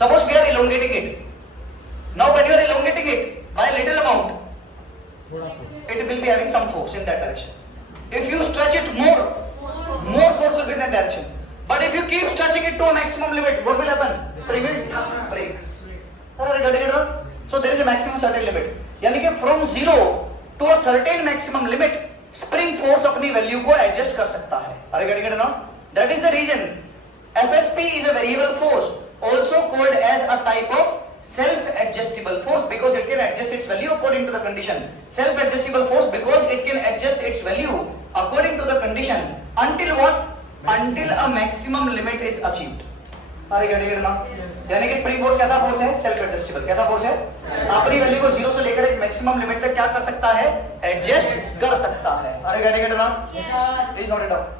Suppose we are elongating it. Now when you are elongating it by a little amount, it will be having some force in that direction. If you stretch it more force will be in that direction. But if you keep stretching it to a maximum limit, what will happen? Spring will break. So there is a maximum certain limit. यानी कि from 0 to a certain maximum limit, spring force अपनी value को adjust कर सकता है. Are you getting it now? That is the reason FSP is a variable force, also called as a type of self-adjustable force, because it can adjust its value according to the condition. Self-adjustable force because it can adjust its value according to the condition until what? Until a maximum limit is achieved. अरे gate ना, यानी कि spring force कैसा force है? Self adjustable. कैसा force है? अपनी value को 0 से लेकर एक मैक्सिमम लिमिट तक क्या कर सकता है? एडजस्ट कर सकता है। अरे गेट ना, is not it out.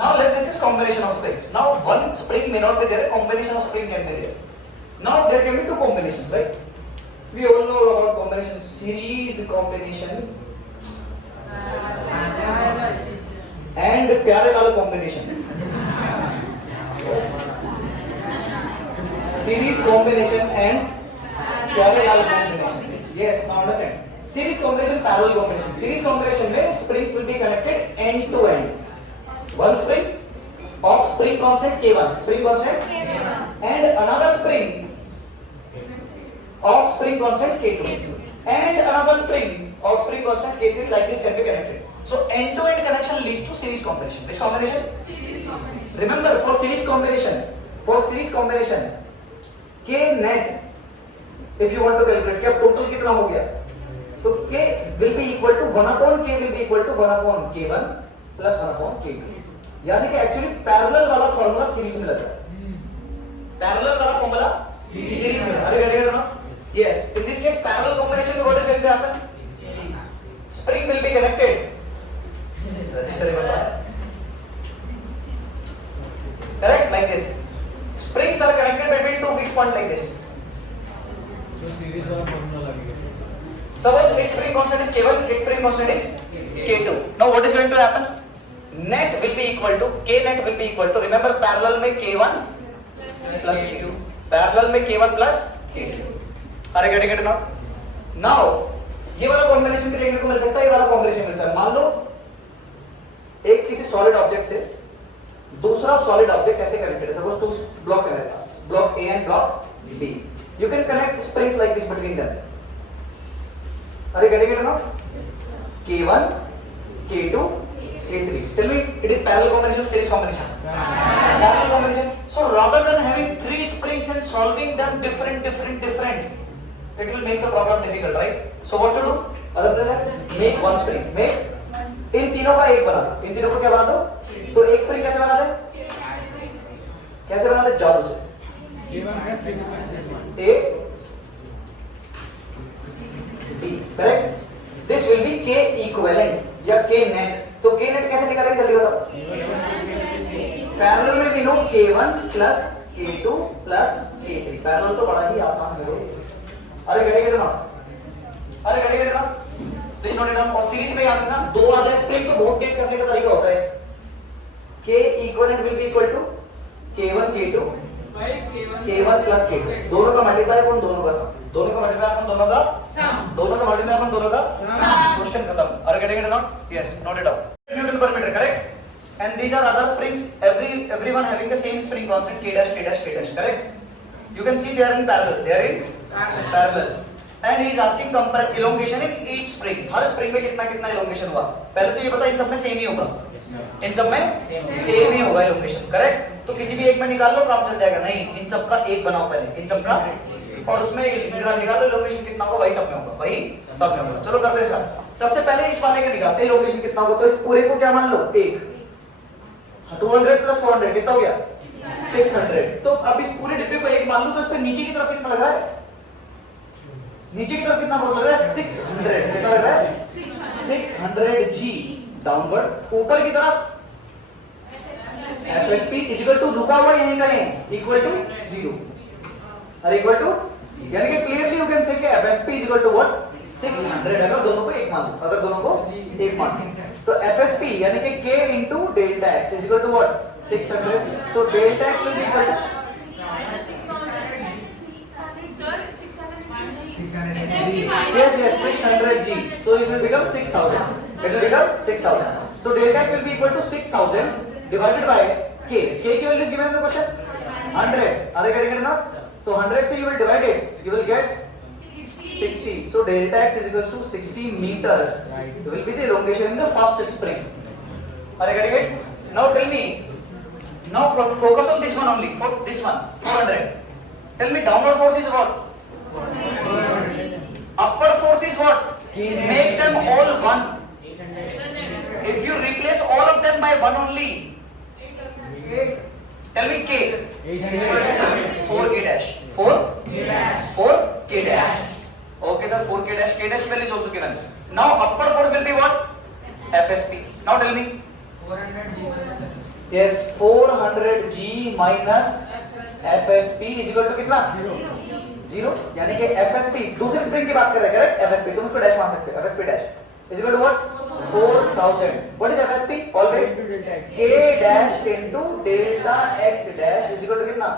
Now let's discuss combination of springs. Now one spring may not be there, a combination of spring can be there. Now there can be two combinations, right? We all know about combination, series combination and parallel combination. Series combination and parallel combination. Yes, now understand. Series combination, parallel combination. Series combination में springs will be connected end to end. One spring of spring constant K1, spring constant K1, and another spring of spring constant K2, and another spring of spring constant K3, like this can be connected. So end-to-end connection leads to series combination. Which combination? Series combination. Remember, for series combination, K net, if you want to calculate, क्या total कितना हो गया? So K will be equal to 1 upon K will be equal to 1 upon K1 plus 1 upon K2. यानी कि actually parallel वाला formula series में लग रहा है। पैरेलल वाला फॉर्मूला सीरीज में। अरे गेट इट ना? Yes, in this case parallel combination में what is going to happen? Spring will be connected register correct, like this. Springs are connected between two fixed points like this. तो series वाला formula लगेगा। Suppose its spring constant is K1, its spring constant is K2. Now what is going to happen? Net will be equal to K net will be equal to, remember parallel में K1 plus K2, parallel में K1 plus K2. अरे get it now? Now ये वाला combination भी देखने को मिल सकता है, ये वाला कॉम्बिनेशन मिलता है। मान लो एक किसी सॉलिड ऑब्जेक्ट से दूसरा सॉलिड ऑब्जेक्ट ऐसे कनेक्टेड है। सपोज टू ब्लॉक है मेरे पास, block A and block B. You can connect springs like this between them. अरे get it now? K1, K2, K3. Tell me, it is parallel combination or series combination? Parallel combination. So rather than having 3 springs and solving them different, it will make the problem difficult, right? So what to do? Other than that, make one spring. Make इन तीनों का एक बना दो। इन तीनों को क्या बना दो? तो एक स्प्रिंग कैसे बना दे? कैसे बना दे? जादू से। K1 plus K2 plus K1. A, B, correct? This will be K equivalent या K net. तो K net कैसे निकालेंगे जल्दी बताओ? पैरेलल में भी no K1 plus K2 plus K3. Parallel तो बड़ा ही आसान है। अरे गेट ना? अरे गेट ना? Please note it down. और सीरीज में याद रखना, दो आ जाए स्प्रिंग तो बहुत तेज करने का तरीका होता है। K equivalent will be equal to K1 K2 K1 plus K2. दोनों का मल्टीप्लाई अपन दोनों का सम, दोनों का मल्टीप्लाई अपन दोनों का सम, दोनों का मल्टीप्लाई अपन दोनों का सम। क्वेश्चन खत्म। अरे getting it not? Yes, note it down. Newton per meter, correct? And these are other springs, everyone having the same spring constant K dash K dash K dash, correct? You can see they are in parallel. They are in parallel. And he is asking compare elongation in each spring. Her spring में कितना कितना elongation हुआ? पहले तो ये पता इन सब में सेम ही होगा। इन सब में सेम ही होगा elongation, करेक्ट? तो किसी भी एक में निकाल लो काम चल जाएगा। नहीं, इन सब का एक बनाओ पहले, इन सब का, और उसमें निकाल लो elongation कितना होगा, वही सब में होगा, वही सब में होगा। चलो करते हैं स्टार्ट। सबसे पहले इस वाले का निकालते हैं elongation कितना होगा। तो इस पूरे को क्या मान लो? 1 200 plus 400 कितना हो गया? 600। तो अब इस पूरे डिब्बे को 1 मान लो, तो इस पे नीचे की तरफ कितना लग रहा है? नीचे की तरफ कितना फोर्स लग रहा है? 600। कितना लग रहा है? 600 G डाउनवर्ड। ऊपर की तरफ FSP इज इक्वल टू, रुका हुआ यहीं करें, इक्वल टू 0 और इक्वल टू, यानी कि क्लियरली यू कैन से कि FSP is equal to what? 600। अगर दोनों को 1 मान लो, अगर दोनों को 1 मान लो, तो FSP यानी कि K into delta x is equal to what? 600. So delta x will be equal to yes 600 G. So it will become 6000. It will become 6000. So delta x will be equal to 6000 divided by K. K की value is given in the question 100. Are you getting it now? So 100 से you will divide it. You will get 60. So delta x is equals to 60 meters. It will be the elongation in the first spring. Are you getting it? Now tell me. Now focus on this one only. For this one 400. Tell me downward force is what? Upward force is what? Make them all 1. If you replace all of them by 1 only, tell me K. 4k dash 4k dash. Okay sir, 4k dash. K dash value is also given. Now upward force will be what? FSP. Now tell me. 400G. Yes, 400G minus FSP is equal to कितना? 0. यानी कि FSP दूसरी spring की बात कर रहे हैं, correct? FSP तुम उसको डैश मान सकते हो. FSP dash is equal to what? 4000. What is FSP? Always K dash into delta X dash is equal to कितना?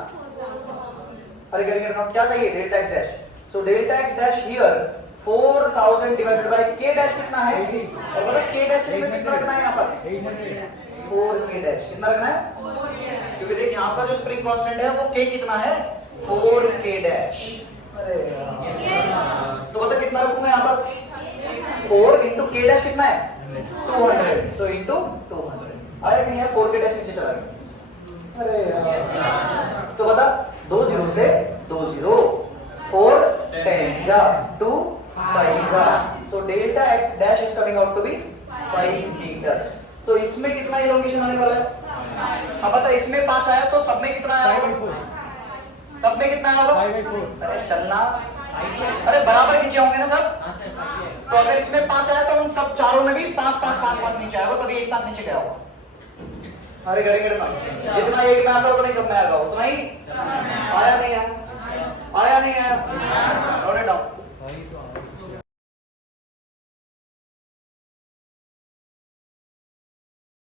अरे getting it not? क्या चाहिए? Delta X dash. So delta X dash here 4000 divided by K dash कितना है? और पता K dash के लिए कितना रखना है यहाँ पर? 4k dash. कितना रखना है? क्योंकि देख यहाँ पर जो स्प्रिंग कांस्टेंट है वो K कितना है? 4k dash. अरे यार तो बता कितना रखूं मैं यहाँ पर? 4 into k dash कितना है? 200. So into 200. आया कि नहीं है? 4k dash नीचे चला गया. अरे यार तो बता 2 0 से 2 0 4 10 जा 2 5 जा. So delta x dash is coming out to be 5 meters. तो इसमें कितना इलोंगेशन आने वाला है? अब बता इसमें 5 आया तो सब में कितना आया होगा? सब में कितना आया होगा? 5/4. अरे चलना, अरे बराबर खींचे होंगे ना सब. तो अगर इसमें 5 आया तो उन सब चारों में भी 5 5 5 5 नीचे आएगा, तभी एक साथ नीचे गया होगा. अरे करेंगे ना, जितना एक में आता उतना ही सब में आएगा, उतना ही आया नहीं आया, आया नहीं आया.